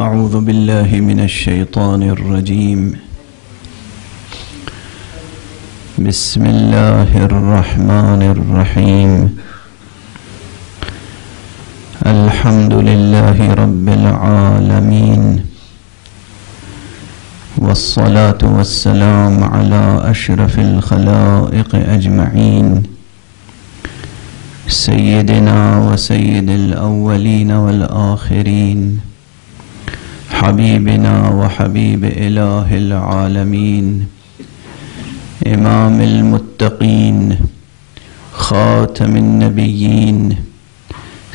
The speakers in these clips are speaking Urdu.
أعوذ بالله من الشيطان الرجيم. بسم الله الرحمن الرحيم. الحمد لله رب العالمين، والصلاة والسلام على أشرف الخلائق أجمعين، سيدنا وسيد الأولين والآخرين، حبيبنا وحبيب إله العالمين، إمام المتقين، خاتم النبيين،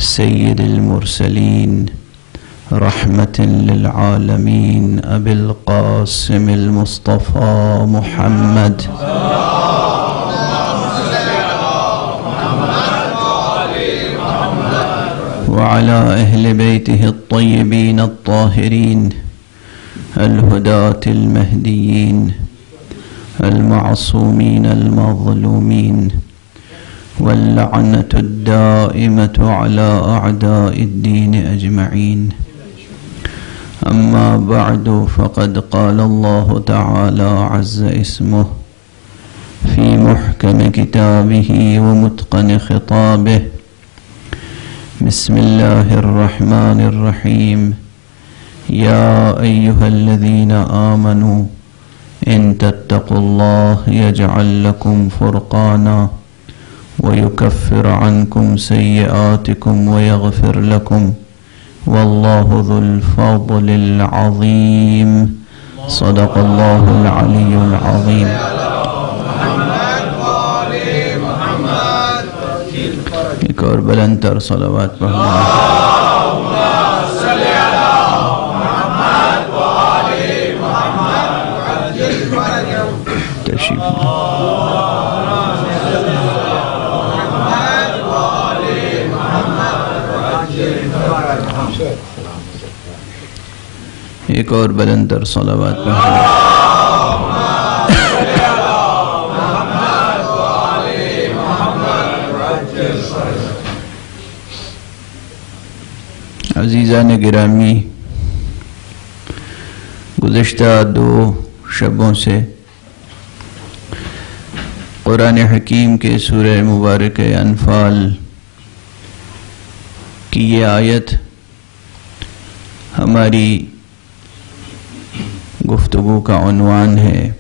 سيد المرسلين، رحمة للعالمين، أبي القاسم المصطفى محمد وعلى أهل بيته الطيبين الطاهرين الهداة المهديين المعصومين المظلومين، واللعنة الدائمة على أعداء الدين أجمعين. أما بعد، فقد قال الله تعالى عز اسمه في محكم كتابه ومتقن خطابه: بسم الله الرحمن الرحيم. يا أيها الذين آمنوا إن تتقوا الله يجعل لكم فرقانا ويكفر عنكم سيئاتكم ويغفر لكم، والله ذو الفضل العظيم. صدق الله العلي العظيم. ایک اور بلند تر صلوات پڑھنا. تشریف ایک اور بلند تر صلوات پڑھنا. عزیزان گرامی، گزشتہ 2 شبوں سے قرآن حکیم کے سورہ مبارک انفال کی یہ آیت ہماری گفتگو کا عنوان ہے.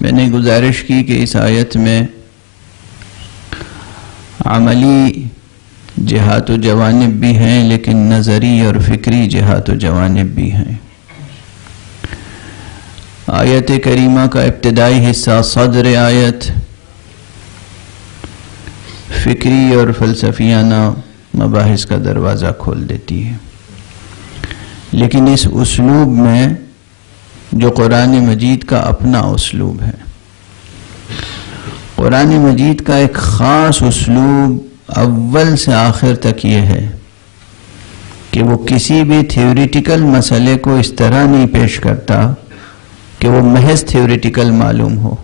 میں نے گزارش کی کہ اس آیت میں عملی جہات و جوانب بھی ہیں، لیکن نظری اور فکری جہات و جوانب بھی ہیں. آیت کریمہ کا ابتدائی حصہ صدر آیت فکری اور فلسفیانہ مباحث کا دروازہ کھول دیتی ہے، لیکن اس اسلوب میں جو قرآن مجید کا اپنا اسلوب ہے، قرآن مجید کا ایک خاص اسلوب اول سے آخر تک یہ ہے کہ وہ کسی بھی تھیوریٹیکل مسئلے کو اس طرح نہیں پیش کرتا کہ وہ محض تھیوریٹیکل معلوم ہو.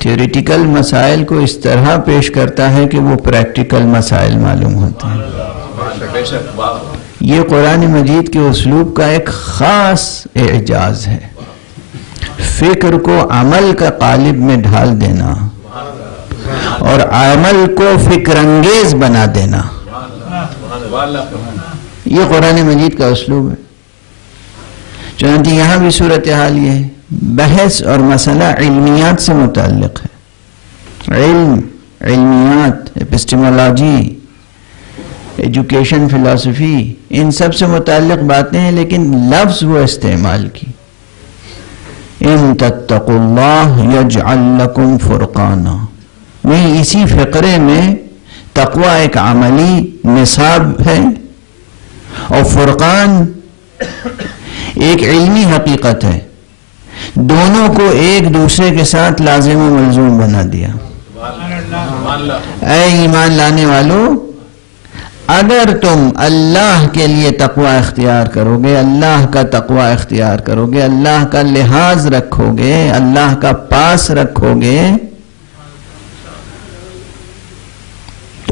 تھیوریٹیکل مسائل کو اس طرح پیش کرتا ہے کہ وہ پریکٹیکل مسائل معلوم ہوتے ہیں. یہ قرآن مجید کے اسلوب کا ایک خاص اعجاز ہے. فکر کو عمل کا قالب میں ڈھال دینا اور عمل کو فکر انگیز بنا دینا، یہ قرآن مجید کا اسلوب ہے. چنانچہ یہاں بھی صورتحال یہ ہے. بحث اور مسئلہ علمیات سے متعلق ہے. علم، علمیات، اپسٹیمولوجی، ایجوکیشن، فلسفی، ان سب سے متعلق باتیں ہیں، لیکن لفظ وہ استعمال کی: ان تتقوا اللہ یجعل لکم فرقانا. نہیں، اسی فقرے میں تقوی ایک عملی نصاب ہے اور فرقان ایک علمی حقیقت ہے. دونوں کو ایک دوسرے کے ساتھ لازم و ملزوم بنا دیا. اے ایمان لانے والو، اگر تم اللہ کے لیے تقوی اختیار کرو گے، اللہ کا تقوی اختیار کرو گے، اللہ کا لحاظ رکھو گے، اللہ کا پاس رکھو گے،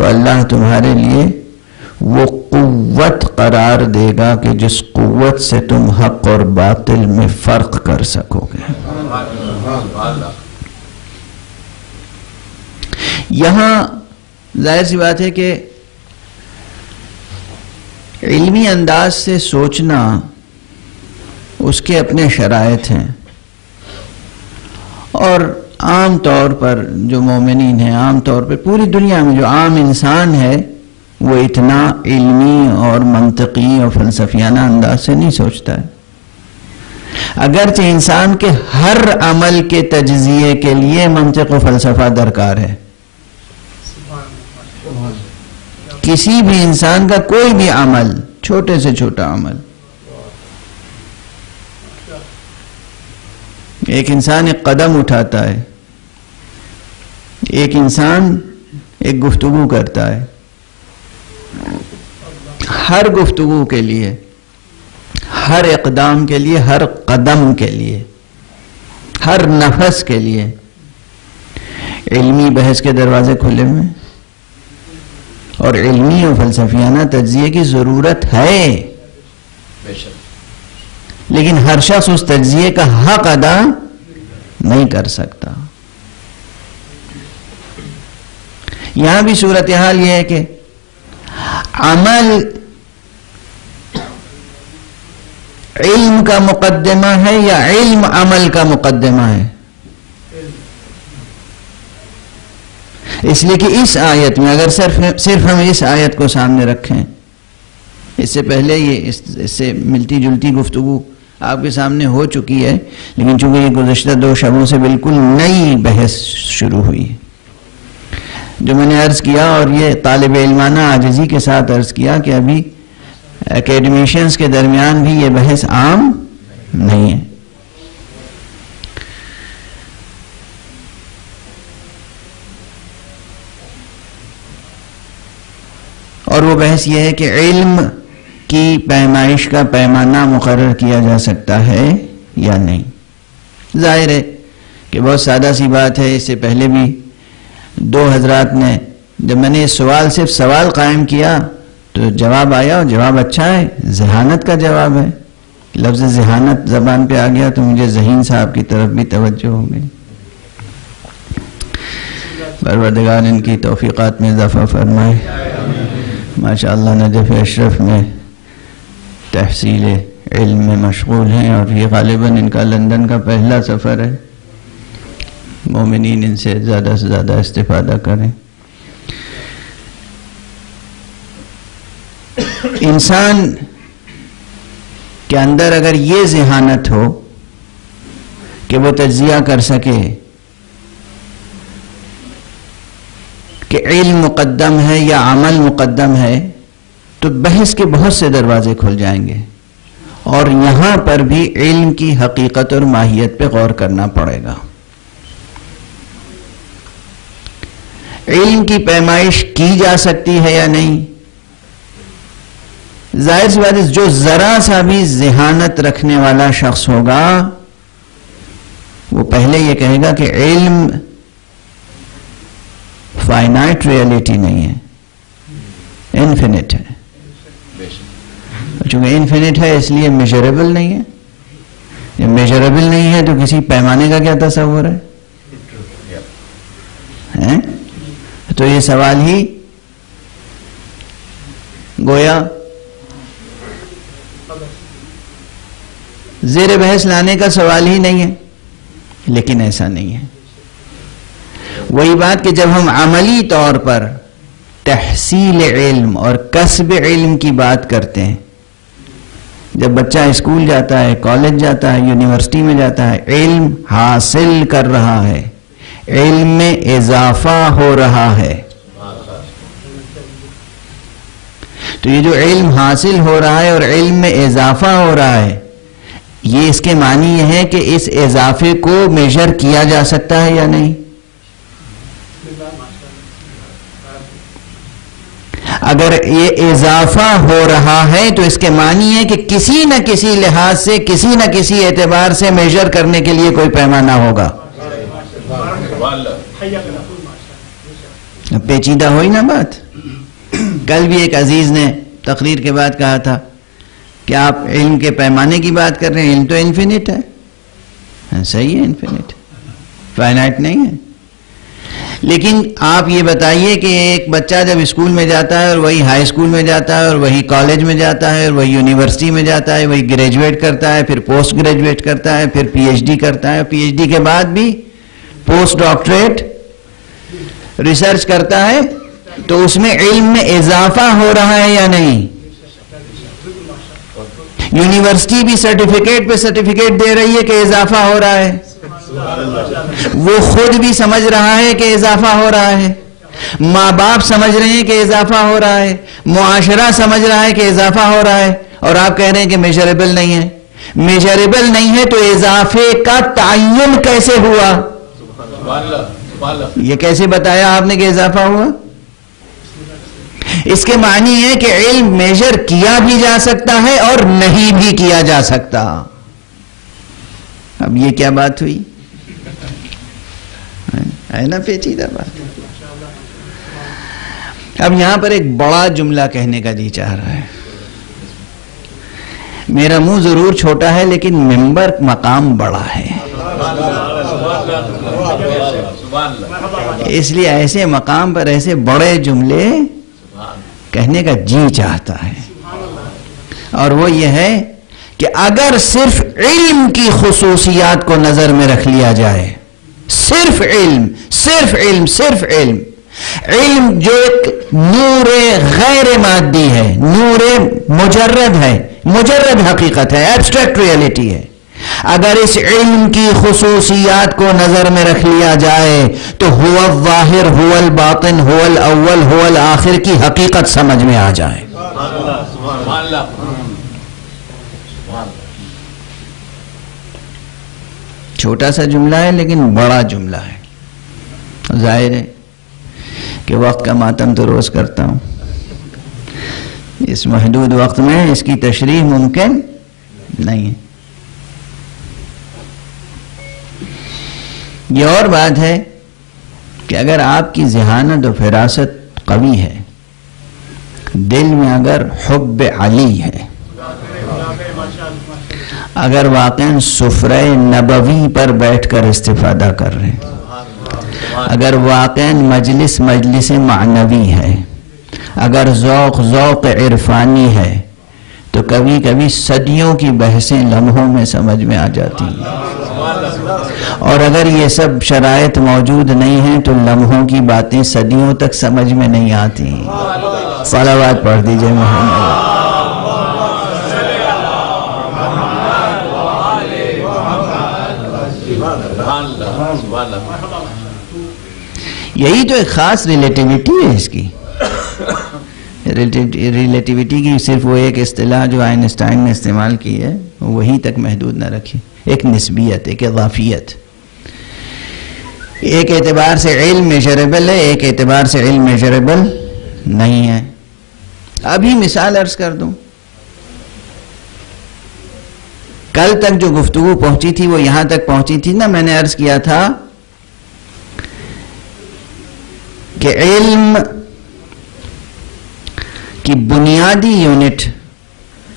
تو اللہ تمہارے لیے وہ قوت قرار دے گا کہ جس قوت سے تم حق اور باطل میں فرق کر سکو گے. یہاں ظاہر سی بات ہے کہ علمی انداز سے سوچنا اس کے اپنے شرائط ہیں، اور عام طور پر جو مومنین ہیں، عام طور پر پوری دنیا میں جو عام انسان ہے وہ اتنا علمی اور منطقی اور فلسفیانہ انداز سے نہیں سوچتا ہے. اگرچہ انسان کے ہر عمل کے تجزیے کے لیے منطق و فلسفہ درکار ہے. کسی بھی انسان کا کوئی بھی عمل، چھوٹے سے چھوٹا عمل، ایک انسان ایک قدم اٹھاتا ہے، ایک انسان ایک گفتگو کرتا ہے، ہر گفتگو کے لیے، ہر اقدام کے لیے، ہر قدم کے لیے، ہر نفس کے لیے علمی بحث کے دروازے کھلے ہوئے اور علمی و فلسفیانہ تجزیے کی ضرورت ہے، لیکن ہر شخص اس تجزیے کا حق ادا نہیں کر سکتا. یہاں بھی صورتحال یہ ہے کہ عمل علم کا مقدمہ ہے یا علم عمل کا مقدمہ ہے. اس لیے کہ اس آیت میں اگر صرف ہم اس آیت کو سامنے رکھیں، اس سے پہلے یہ اس سے ملتی جلتی گفتگو آپ کے سامنے ہو چکی ہے، لیکن چونکہ یہ گزشتہ 2 شبوں سے بالکل نئی بحث شروع ہوئی ہے. جو میں نے عرض کیا اور یہ طالب علمانہ عاجزی کے ساتھ عرض کیا کہ ابھی اکیڈمیشنز کے درمیان بھی یہ بحث عام نہیں ہے. اور وہ بحث یہ ہے کہ علم کی پیمائش کا پیمانہ مقرر کیا جا سکتا ہے یا نہیں. ظاہر ہے کہ بہت سادہ سی بات ہے. اس سے پہلے بھی 2 حضرات نے، جب میں نے اس سوال صرف سوال قائم کیا تو جواب آیا، اور جواب اچھا ہے، ذہانت کا جواب ہے. لفظ ذہانت زبان پہ آ گیا تو مجھے ذہین صاحب کی طرف بھی توجہ ہو گئی. پروردگار ان کی توفیقات میں اضافہ فرمائے. ماشاءاللہ نجف اشرف میں تحصیل علم میں مشغول ہیں، اور یہ غالباً ان کا لندن کا پہلا سفر ہے. مومنین ان سے زیادہ استفادہ کریں. انسان کے اندر اگر یہ ذہانت ہو کہ وہ تجزیہ کر سکے کہ علم مقدم ہے یا عمل مقدم ہے، تو بحث کے بہت سے دروازے کھل جائیں گے، اور یہاں پر بھی علم کی حقیقت اور ماہیت پہ غور کرنا پڑے گا. علم کی پیمائش کی جا سکتی ہے یا نہیں؟ ظاہر سی بات ہے، جو ذرا سا بھی ذہانت رکھنے والا شخص ہوگا وہ پہلے یہ کہے گا کہ علم فائنائٹ ریئلٹی نہیں ہے، انفینٹ ہے. چونکہ انفینٹ ہے اس لیے میجریبل نہیں ہے. جب میجریبل نہیں ہے تو کسی پیمانے کا کیا تصور ہے؟ تو یہ سوال ہی گویا زیر بحث لانے کا سوال ہی نہیں ہے. لیکن ایسا نہیں ہے. وہی بات کہ جب ہم عملی طور پر تحصیل علم اور کسب علم کی بات کرتے ہیں، جب بچہ اسکول جاتا ہے، کالج جاتا ہے، یونیورسٹی میں جاتا ہے، علم حاصل کر رہا ہے، علم میں اضافہ ہو رہا ہے، تو یہ جو علم حاصل ہو رہا ہے اور علم میں اضافہ ہو رہا ہے، یہ اس کے معنی یہ ہے کہ اس اضافے کو میجر کیا جا سکتا ہے یا نہیں؟ اگر یہ اضافہ ہو رہا ہے تو اس کے معنی ہے کہ کسی نہ کسی لحاظ سے، کسی نہ کسی اعتبار سے میجر کرنے کے لیے کوئی پیمانہ ہوگا. پیچیدہ ہوئی نا بات. کل بھی ایک عزیز نے تقریر کے بعد کہا تھا کہ آپ علم کے پیمانے کی بات کر رہے ہیں، علم تو انفینٹ ہے. صحیح ہے، انفینٹ، فائنائٹ نہیں ہے. لیکن آپ یہ بتائیے کہ ایک بچہ جب اسکول میں جاتا ہے اور وہی ہائی اسکول میں جاتا ہے اور وہی کالج میں جاتا ہے اور وہی یونیورسٹی میں جاتا ہے، وہی گریجویٹ کرتا ہے، پھر پوسٹ گریجویٹ کرتا ہے، پھر پی ایچ ڈی کرتا ہے، پی ایچ ڈی کے بعد بھی پوسٹ ڈاکٹریٹ ریسرچ کرتا ہے، تو اس میں علم میں اضافہ ہو رہا ہے یا نہیں؟ یونیورسٹی بھی سرٹیفکیٹ پہ سرٹیفکیٹ دے رہی ہے کہ اضافہ ہو رہا ہے. وہ خود بھی سمجھ رہا ہے کہ اضافہ ہو رہا ہے، ماں باپ سمجھ رہے ہیں کہ اضافہ ہو رہا ہے، معاشرہ سمجھ رہا ہے کہ اضافہ ہو رہا ہے، اور آپ کہہ رہے ہیں کہ میجریبل نہیں ہے. میجریبل نہیں ہے تو اضافے کا تعین کیسے ہوا؟ یہ کیسے بتایا آپ نے کہ اضافہ ہوا؟ اس کے معنی ہے کہ علم میجر کیا بھی جا سکتا ہے اور نہیں بھی کیا جا سکتا. اب یہ کیا بات ہوئی ہے نا، پیچیدہ بات. اب یہاں پر ایک بڑا جملہ کہنے کا جی چاہ رہا ہے. میرا منہ ضرور چھوٹا ہے لیکن ممبر مقام بڑا ہے، اس لیے ایسے مقام پر ایسے بڑے جملے کہنے کا جی چاہتا ہے. اور وہ یہ ہے کہ اگر صرف علم کی خصوصیات کو نظر میں رکھ لیا جائے، صرف علم، صرف علم، صرف علم، علم جو ایک نور غیر مادی ہے، نور مجرد ہے، مجرد حقیقت ہے، ایبسٹریکٹ ریئلٹی ہے، اگر اس علم کی خصوصیات کو نظر میں رکھ لیا جائے تو هو الظاہر، هو الباطن، هو الاول، هو الآخر کی حقیقت سمجھ میں آ جائے. چھوٹا سا جملہ ہے لیکن بڑا جملہ ہے. ظاہر ہے کہ وقت کا ماتم تو روز کرتا ہوں، اس محدود وقت میں اس کی تشریح ممکن نہیں ہے. یہ اور بات ہے کہ اگر آپ کی ذہانت و فراست قوی ہے، دل میں اگر حب علی ہے، اگر واقعاً سفرہ نبوی پر بیٹھ کر استفادہ کر رہے ہیں، اگر واقعاً مجلس معنوی ہے، اگر ذوق عرفانی ہے، تو کبھی کبھی صدیوں کی بحثیں لمحوں میں سمجھ میں آ جاتی ہیں. اور اگر یہ سب شرائط موجود نہیں ہیں تو لمحوں کی باتیں صدیوں تک سمجھ میں نہیں آتی. صلوات پڑھ دیجئے محمد. یہی تو ایک خاص ریلیٹیوٹی ہے اس کی. ریلیٹیوٹی کی صرف وہ ایک اصطلاح جو آئنسٹائن نے استعمال کی ہے وہی تک محدود نہ رکھی. ایک نسبیت، ایک اضافیت. ایک اعتبار سے علم میجریبل ہے، ایک اعتبار سے علم میجریبل نہیں ہے. ابھی مثال عرض کر دوں، کل تک جو گفتگو پہنچی تھی وہ یہاں تک پہنچی تھی نا. میں نے عرض کیا تھا کہ علم کی بنیادی یونٹ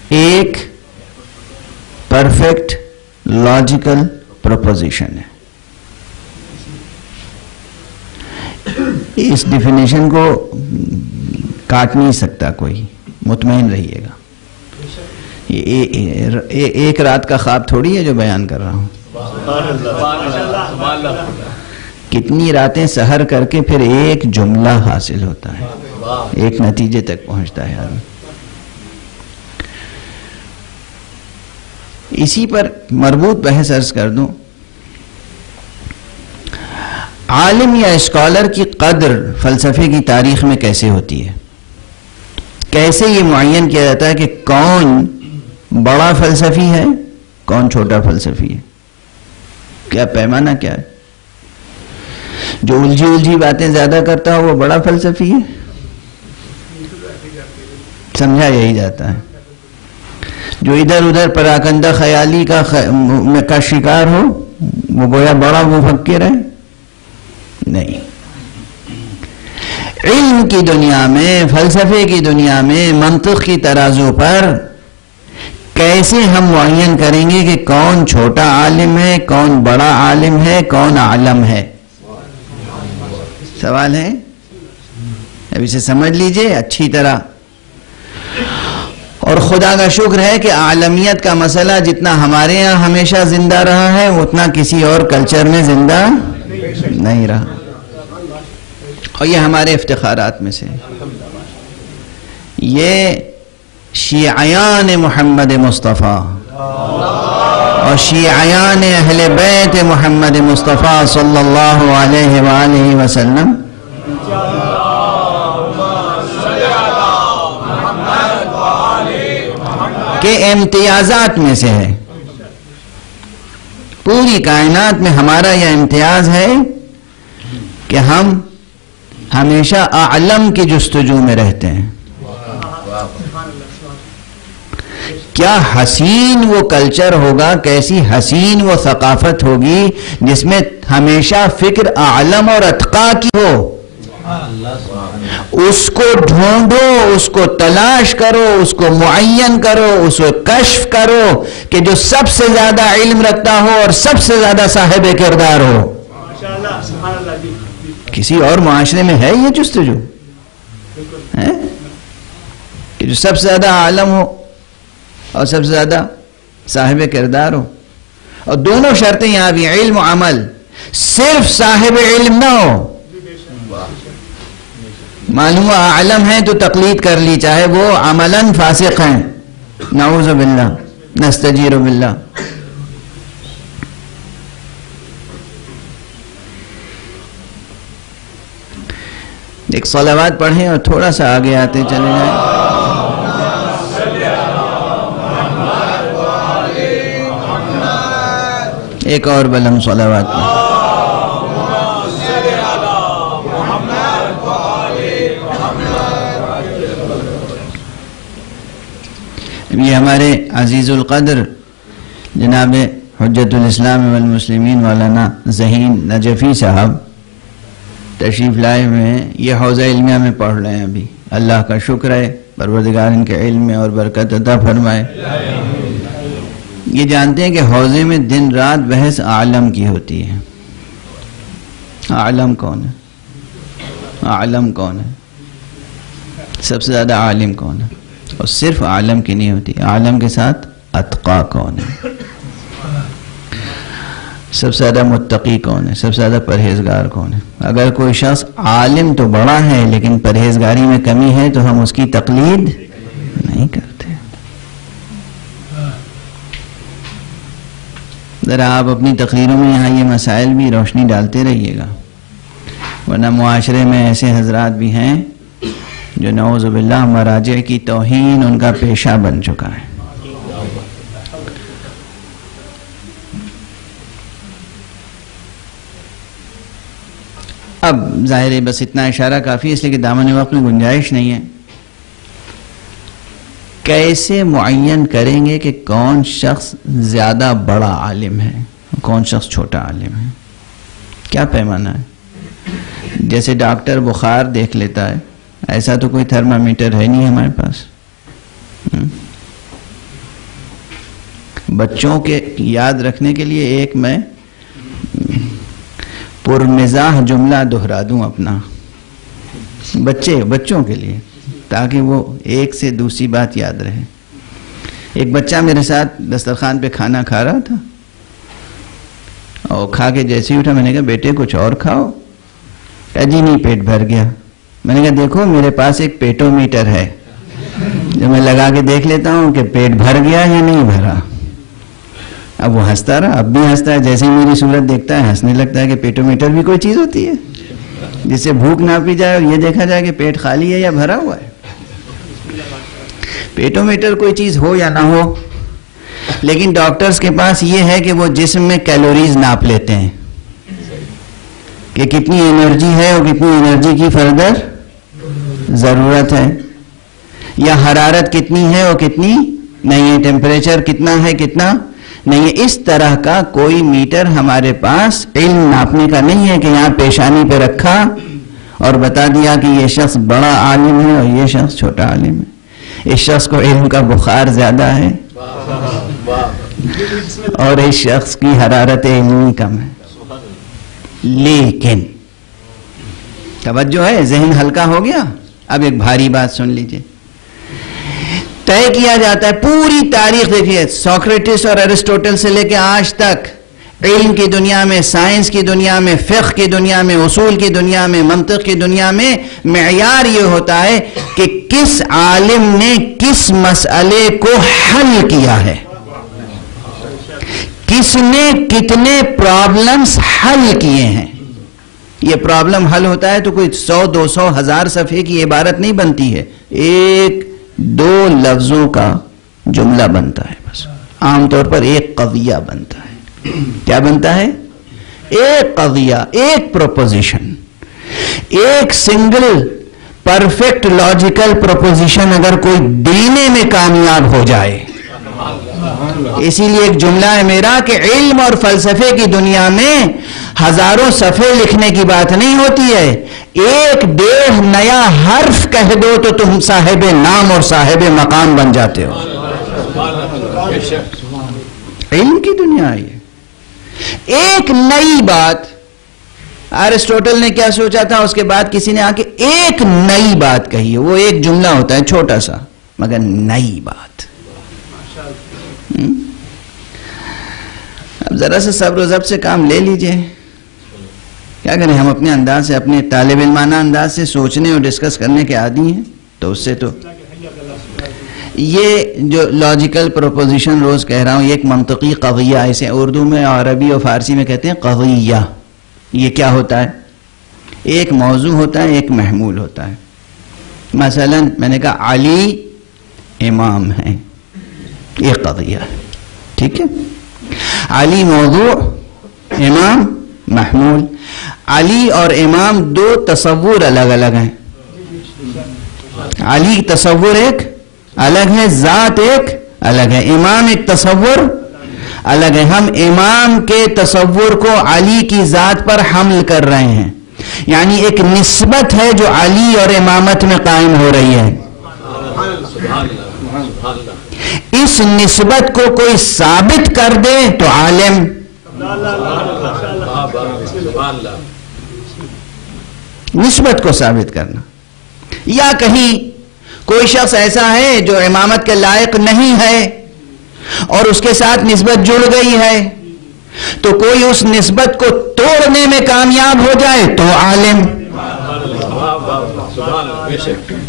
ایک پرفیکٹ لاجیکل پروپوزیشن ہے. اس ڈیفینیشن کو کاٹ نہیں سکتا کوئی، مطمئن رہیے گا. ایک رات کا خواب تھوڑی ہے جو بیان کر رہا ہوں. کتنی راتیں سحر کر کے پھر ایک جملہ حاصل ہوتا ہے، ایک نتیجے تک پہنچتا ہے آدمی. اسی پر مربوط بحث عرض کر دوں. عالم یا اسکالر کی قدر فلسفے کی تاریخ میں کیسے ہوتی ہے؟ کیسے یہ معین کیا جاتا ہے کہ کون بڑا فلسفی ہے، کون چھوٹا فلسفی ہے؟ کیا پیمانہ کیا ہے؟ جو الجھی باتیں زیادہ کرتا ہے وہ بڑا فلسفی ہے، سمجھا یہی جاتا ہے. جو ادھر ادھر پراکندہ خیالی کا شکار ہو وہ گویا بڑا مفکر ہے؟ نہیں. علم کی دنیا میں، فلسفے کی دنیا میں، منطق کی ترازو پر کیسے ہم معین کریں گے کہ کون چھوٹا عالم ہے، کون بڑا عالم ہے، کون عالم ہے؟ سوال ہے، اب اسے سمجھ لیجئے اچھی طرح. اور خدا کا شکر ہے کہ عالمیت کا مسئلہ جتنا ہمارے یہاں ہمیشہ زندہ رہا ہے اتنا کسی اور کلچر میں زندہ نہیں رہا، اور یہ ہمارے افتخارات میں سے. یہ شیعیان محمد مصطفیٰ اور شیعیان اہل بیت محمد مصطفیٰ صلی اللہ علیہ وآلہ وسلم کے امتیازات میں سے ہے. پوری کائنات میں ہمارا یہ امتیاز ہے کہ ہم ہمیشہ اعلم کی جستجو میں رہتے ہیں. کیا حسین وہ کلچر ہوگا، کیسی حسین وہ ثقافت ہوگی جس میں ہمیشہ فکر اعلم اور اتقا کی ہو. اس کو ڈھونڈو، اس کو تلاش کرو، اس کو معین کرو، اس کو کشف کرو کہ جو سب سے زیادہ علم رکھتا ہو اور سب سے زیادہ صاحب کردار ہو. کسی اور معاشرے میں ہے یہ جستجو کہ جو سب سے زیادہ عالم ہو اور سب سے زیادہ صاحب کردار ہو؟ اور دونوں شرطیں یہاں بھی، علم و عمل. صرف صاحب علم نہ ہو، معلوم ہوا عالم ہے تو تقلید کر لی چاہے وہ عملاً فاسق ہیں، نعوذ باللہ نستجیر باللہ. ایک صلوات پڑھیں اور تھوڑا سا آگے آتے چلے جائیں. ایک اور بلند صلوات پڑھیں. یہ ہمارے عزیز القدر جناب حجت الاسلام والمسلمین مولانا ذہین نجفی صاحب تشریف لائے ہوئے ہیں. یہ حوزہ علمیہ میں پڑھ رہے ہیں ابھی. اللہ کا شکر ہے، پروردگار ان کے علم میں اور برکت عطا فرمائے. یہ جانتے ہیں کہ حوزے میں دن رات بحث عالم کی ہوتی ہے. عالم کون ہے؟ عالم کون ہے؟ سب سے زیادہ عالم کون ہے؟ اور صرف عالم کی نہیں ہوتی، عالم کے ساتھ اتقا کون ہے؟ سب سے زیادہ متقی کون ہے؟ سب سے زیادہ پرہیزگار کون ہے؟ اگر کوئی شخص عالم تو بڑا ہے لیکن پرہیزگاری میں کمی ہے تو ہم اس کی تقلید نہیں کرتے. ذرا آپ اپنی تقریروں میں یہاں یہ مسائل بھی روشنی ڈالتے رہیے گا، ورنہ معاشرے میں ایسے حضرات بھی ہیں جو نعوذ باللہ مراجع کی توہین ان کا پیشہ بن چکا ہے. اب ظاہر ہے بس اتنا اشارہ کافی ہے، اس لیے کہ دامن وقت میں گنجائش نہیں ہے. کیسے معین کریں گے کہ کون شخص زیادہ بڑا عالم ہے، کون شخص چھوٹا عالم ہے؟ کیا پیمانہ ہے؟ جیسے ڈاکٹر بخار دیکھ لیتا ہے، ایسا تو کوئی تھرمامیٹر ہے نہیں ہمارے پاس. بچوں کے یاد رکھنے کے لیے ایک میں پرمزاح جملہ دہرا دوں اپنا، بچوں کے لیے، تاکہ وہ ایک سے دوسری بات یاد رہے. ایک بچہ میرے ساتھ دسترخوان پہ کھانا کھا رہا تھا، اور کھا کے جیسے ہی اٹھا میں نے کہا بیٹے کچھ اور کھاؤ. کہا جی نہیں پیٹ بھر گیا. میں نے کہا دیکھو میرے پاس ایک پیٹو میٹر ہے جو میں لگا کے دیکھ لیتا ہوں کہ پیٹ بھر گیا یا نہیں بھرا. اب وہ ہنستا رہا، اب بھی ہنستا ہے، جیسے ہی میری صورت دیکھتا ہے ہنسنے لگتا ہے کہ پیٹو میٹر بھی کوئی چیز ہوتی ہے جس سے بھوک ناپی جائے اور یہ دیکھا جائے کہ پیٹ خالی ہے یا بھرا ہوا ہے. پیٹو میٹر کوئی چیز ہو یا نہ ہو، لیکن ڈاکٹرز کے پاس یہ ہے کہ وہ جسم میں کیلوریز ناپ لیتے ہیں کہ کتنی انرجی ہے اور کتنی انرجی کی فردر ضرورت ہے، یا حرارت کتنی ہے اور کتنی نہیں ہے، ٹیمپریچر کتنا ہے کتنا نہیں ہے. اس طرح کا کوئی میٹر ہمارے پاس علم ناپنے کا نہیں ہے کہ یہاں پیشانی پہ رکھا اور بتا دیا کہ یہ شخص بڑا عالم ہے اور یہ شخص چھوٹا عالم ہے، اس شخص کو علم کا بخار زیادہ ہے اور اس شخص کی حرارت علمی کم ہے. لیکن توجہ ہے، ذہن ہلکا ہو گیا. اب ایک بھاری بات سن لیجئے. طے کیا جاتا ہے، پوری تاریخ دیکھیے، سوکریٹس اور ایرسٹوٹل سے لے کے آج تک علم کی دنیا میں، سائنس کی دنیا میں، فقہ کی دنیا میں، اصول کی دنیا میں، منطق کی دنیا میں معیار یہ ہوتا ہے کہ کس عالم نے کس مسئلے کو حل کیا ہے، کس نے کتنے پرابلمز حل کیے ہیں. یہ پرابلم حل ہوتا ہے تو کوئی 100 200 1000 صفحے کی عبارت نہیں بنتی ہے، 1-2 لفظوں کا جملہ بنتا ہے. بس عام طور پر ایک قضیہ بنتا ہے. کیا بنتا ہے؟ ایک قضیہ، ایک پروپوزیشن، ایک سنگل پرفیکٹ لاجیکل پروپوزیشن اگر کوئی دینے میں کامیاب ہو جائے. اسی لیے ایک جملہ ہے میرا کہ علم اور فلسفے کی دنیا میں ہزاروں صفحے لکھنے کی بات نہیں ہوتی ہے، 1-1.5 نیا حرف کہہ دو تو تم صاحب نام اور صاحب مقام بن جاتے ہو. علم کی دنیا ہے. ایک نئی بات، ایرسٹوٹل نے کیا سوچا تھا، اس کے بعد کسی نے آ کے ایک نئی بات کہی ہے. وہ ایک جملہ ہوتا ہے چھوٹا سا مگر نئی بات. اب ذرا سا صبر و ضبط سے کام لے لیجئے. کیا کریں، ہم اپنے انداز سے، اپنے طالب علمانہ انداز سے سوچنے اور ڈسکس کرنے کے عادی ہیں، تو اس سے تو یہ جو لاجیکل پروپوزیشن روز کہہ رہا ہوں، یہ ایک منطقی قضیہ، اسے اردو میں، عربی اور فارسی میں کہتے ہیں قضیہ. یہ کیا ہوتا ہے؟ ایک موضوع ہوتا ہے، ایک محمول ہوتا ہے. مثلا میں نے کہا علی امام ہیں، یہ قضیہ ہے. ٹھیک ہے، علی موضوع، امام محمول. علی اور امام 2 تصور الگ الگ ہیں. علی تصور ایک الگ ہے، ذات ایک الگ ہے. امام ایک تصور الگ ہے. ہم امام کے تصور کو علی کی ذات پر حمل کر رہے ہیں، یعنی ایک نسبت ہے جو علی اور امامت میں قائم ہو رہی ہے. اس نسبت کو کوئی ثابت کر دے تو عالم. نسبت کو ثابت کرنا. یا کہیں کوئی شخص ایسا ہے جو امامت کے لائق نہیں ہے اور اس کے ساتھ نسبت جڑ گئی ہے، تو کوئی اس نسبت کو توڑنے میں کامیاب ہو جائے تو عالم.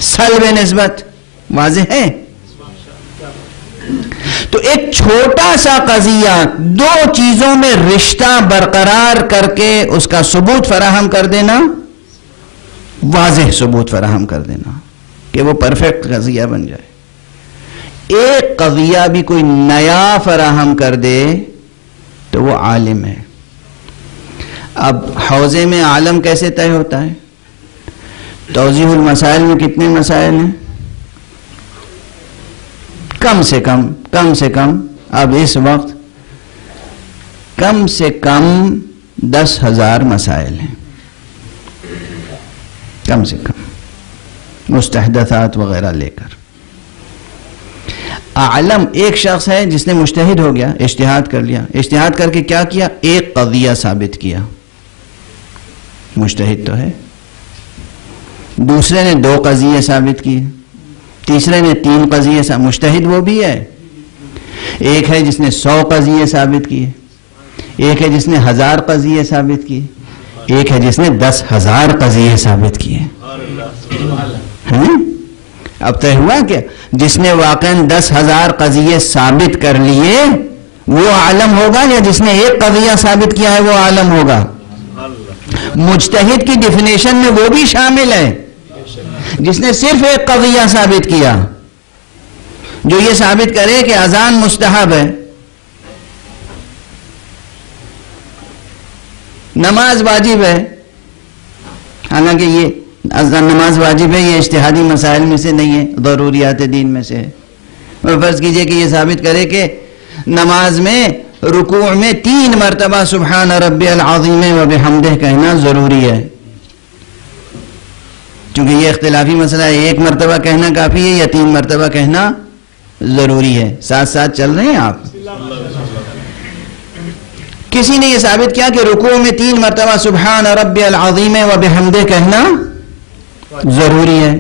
سلب نسبت واضح ہے. تو ایک چھوٹا سا قضیہ 2 چیزوں میں رشتہ برقرار کر کے اس کا ثبوت فراہم کر دینا، واضح ثبوت فراہم کر دینا کہ وہ پرفیکٹ قضیہ بن جائے. ایک قضیہ بھی کوئی نیا فراہم کر دے تو وہ عالم ہے. اب حوزے میں عالم کیسے طے ہوتا ہے؟ توضیح المسائل میں کتنے مسائل ہیں؟ کم سے کم اب اس وقت کم سے کم 10,000 مسائل ہیں. کم سے کم مستحدثات وغیرہ لے کر. عالم ایک شخص ہے جس نے مجتہد ہو گیا، اجتہاد کر لیا. اجتہاد کر کے کیا کیا؟ ایک قضیہ ثابت کیا. مجتہد تو ہے. دوسرے نے 2 قضیے ثابت کیے، تیسرے نے 3 قضیے ثابت. مجتہد وہ بھی ہے. ایک ہے جس نے 100 قضیے ثابت کیے، ایک ہے جس نے 1000 قضیے ثابت کیے، ایک ہے جس نے 10,000 قضیے ثابت کیے. اب طے ہوا کہ جس نے واقعاً 10,000 قضیے ثابت کر لیے وہ عالم ہوگا، یا جس نے ایک قضیہ ثابت کیا ہے وہ عالم ہوگا؟ مجتہد کی ڈیفینیشن میں وہ بھی شامل ہے جس نے صرف ایک قضیہ ثابت کیا، جو یہ ثابت کرے کہ اذان مستحب ہے، نماز واجب ہے. حالانکہ یہ نماز واجب ہے، یہ اجتہادی مسائل میں سے نہیں ہے، ضروریات دین میں سے ہے. اور فرض کیجئے کہ یہ ثابت کرے کہ نماز میں رکوع میں 3 مرتبہ سبحان ربی العظیم و بحمدہ کہنا ضروری ہے. چونکہ یہ اختلافی مسئلہ ہے، ایک مرتبہ کہنا کافی ہے یا 3 مرتبہ کہنا ضروری ہے؟ ساتھ ساتھ چل رہے ہیں آپ؟ کسی نے یہ ثابت کیا کہ رکوع میں 3 مرتبہ سبحان ربی العظیم و بحمدہ کہنا ضروری ہے.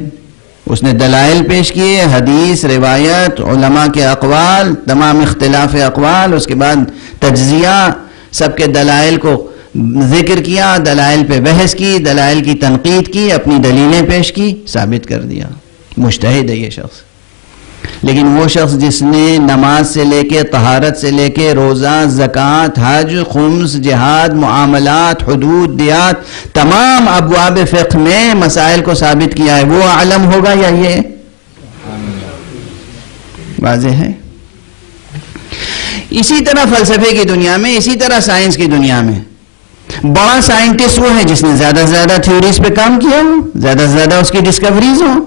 اس نے دلائل پیش کیے، حدیث، روایت، علماء کے اقوال، تمام اختلاف اقوال، اس کے بعد تجزیہ، سب کے دلائل کو ذکر کیا، دلائل پہ بحث کی، دلائل کی تنقید کی، اپنی دلیلیں پیش کی، ثابت کر دیا. مجتہد ہے یہ شخص. لیکن وہ شخص جس نے نماز سے لے کے طہارت سے لے کے روزہ، زکوٰۃ، حج، خمس، جہاد، معاملات، حدود، دیات، تمام ابواب فقہ میں مسائل کو ثابت کیا ہے، وہ عالم ہوگا یا یہ؟ واضح ہے. اسی طرح فلسفے کی دنیا میں، اسی طرح سائنس کی دنیا میں بڑا سائنٹسٹ وہ ہے جس نے زیادہ سے زیادہ تھیوریز پہ کام کیا ہو، زیادہ سے زیادہ اس کی ڈسکوریز ہوں.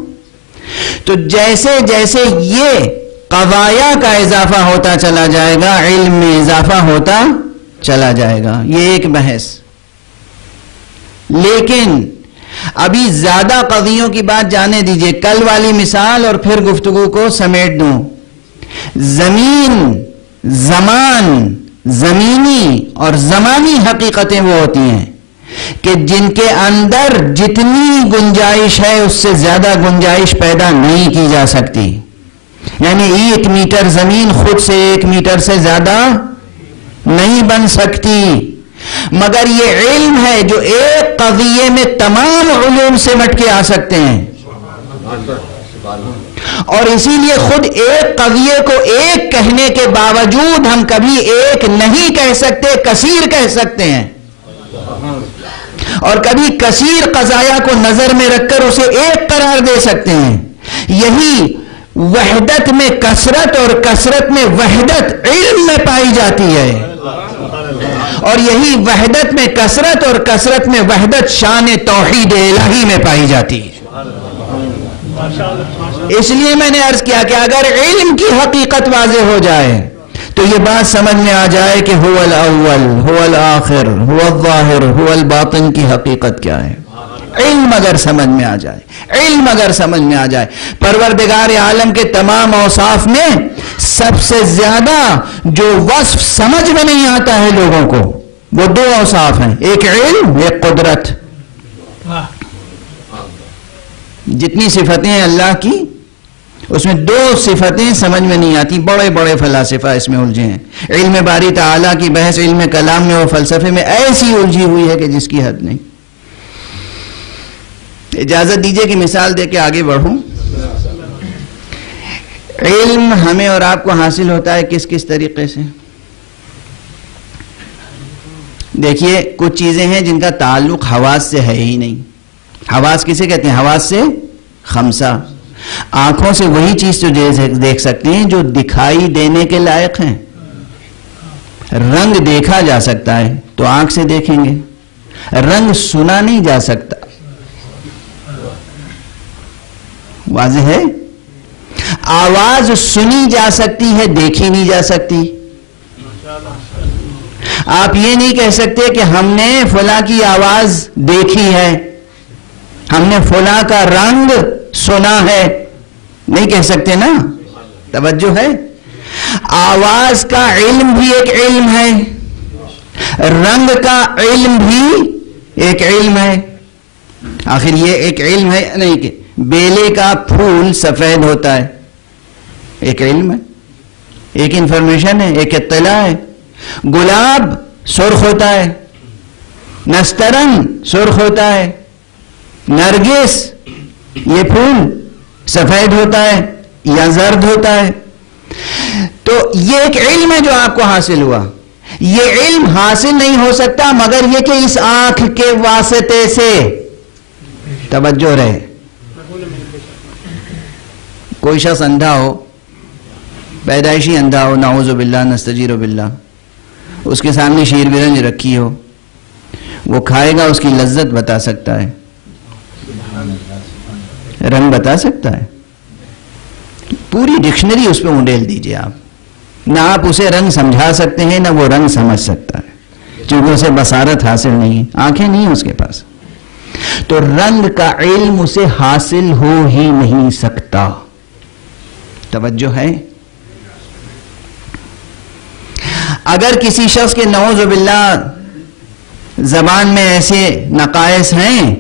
تو جیسے جیسے یہ قضایا کا اضافہ ہوتا چلا جائے گا، علم میں اضافہ ہوتا چلا جائے گا. یہ ایک بحث. لیکن ابھی زیادہ قضیوں کی بات جانے دیجئے. کل والی مثال اور پھر گفتگو کو سمیٹ دوں. زمین، زمان، زمینی اور زمانی حقیقتیں وہ ہوتی ہیں کہ جن کے اندر جتنی گنجائش ہے اس سے زیادہ گنجائش پیدا نہیں کی جا سکتی. یعنی 1 میٹر زمین خود سے 1 میٹر سے زیادہ نہیں بن سکتی. مگر یہ علم ہے جو ایک قضیے میں تمام علوم سمٹ کے آ سکتے ہیں. اور اسی لیے خود ایک قضیے کو ایک کہنے کے باوجود ہم کبھی ایک نہیں کہہ سکتے، کثیر کہہ سکتے ہیں. اور کبھی کثیر قضایا کو نظر میں رکھ کر اسے ایک قرار دے سکتے ہیں. یہی وحدت میں کثرت اور کثرت میں وحدت علم میں پائی جاتی ہے. اور یہی وحدت میں کثرت اور کثرت میں وحدت شان توحید الہی میں پائی جاتی ہے. اس لیے میں نے عرض کیا کہ اگر علم کی حقیقت واضح ہو جائے تو یہ بات سمجھ میں آ جائے کہ هو الاول، هو الآخر، هو الظاہر، هو الباطن کی حقیقت کیا ہے. علم اگر سمجھ میں آ جائے، علم اگر سمجھ میں آ جائے. پروردگار عالم کے تمام اوصاف میں سب سے زیادہ جو وصف سمجھ میں نہیں آتا ہے لوگوں کو، وہ 2 اوصاف ہیں، ایک علم، ایک قدرت. جتنی صفتیں ہیں اللہ کی اس میں 2 صفتیں سمجھ میں نہیں آتی. بڑے بڑے فلاسفہ اس میں الجھے ہیں. علم باری تعالیٰ کی بحث علم کلام میں اور فلسفے میں ایسی الجھی ہوئی ہے کہ جس کی حد نہیں. اجازت دیجئے کہ مثال دے کے آگے بڑھوں. علم ہمیں اور آپ کو حاصل ہوتا ہے کس کس طریقے سے؟ دیکھیے کچھ چیزیں ہیں جن کا تعلق حواس سے ہے ہی نہیں. حواس کسے کہتے ہیں؟ حواس سے خمسہ. آنکھوں سے وہی چیز تو دیکھ سکتے ہیں جو دکھائی دینے کے لائق ہیں. رنگ دیکھا جا سکتا ہے تو آنکھ سے دیکھیں گے. رنگ سنا نہیں جا سکتا. واضح ہے؟ آواز سنی جا سکتی ہے، دیکھی نہیں جا سکتی. آپ یہ نہیں کہہ سکتے کہ ہم نے فلاں کی آواز دیکھی ہے، ہم نے فلاں کا رنگ سنا ہے. نہیں کہہ سکتے نا. توجہ ہے؟ آواز کا علم بھی ایک علم ہے، رنگ کا علم بھی ایک علم ہے. آخر یہ ایک علم ہے نہیں کہ بیلے کا پھول سفید ہوتا ہے، ایک علم ہے، ایک انفارمیشن ہے، ایک اطلاع ہے. گلاب سرخ ہوتا ہے، نسترن سرخ ہوتا ہے، نرگس یہ پھول سفید ہوتا ہے یا زرد ہوتا ہے. تو یہ ایک علم ہے جو آپ کو حاصل ہوا. یہ علم حاصل نہیں ہو سکتا مگر یہ کہ اس آنکھ کے واسطے سے. توجہ رہے. کوئی شخص اندھا ہو، پیدائشی اندھا ہو، نعوذ باللہ نستجیر باللہ، اس کے سامنے شیر برنج رکھی ہو، وہ کھائے گا، اس کی لذت بتا سکتا ہے، رنگ بتا سکتا ہے. پوری ڈکشنری اس پہ اونڈیل دیجئے آپ. نہ آپ اسے رنگ سمجھا سکتے ہیں نہ وہ رنگ سمجھ سکتا ہے، کیونکہ اسے بصارت حاصل نہیں ہے، آنکھیں نہیں ہیں اس کے پاس. تو رنگ کا علم اسے حاصل ہو ہی نہیں سکتا. توجہ ہے؟ اگر کسی شخص کے نعوذ باللہ زبان میں ایسے نقائص ہیں،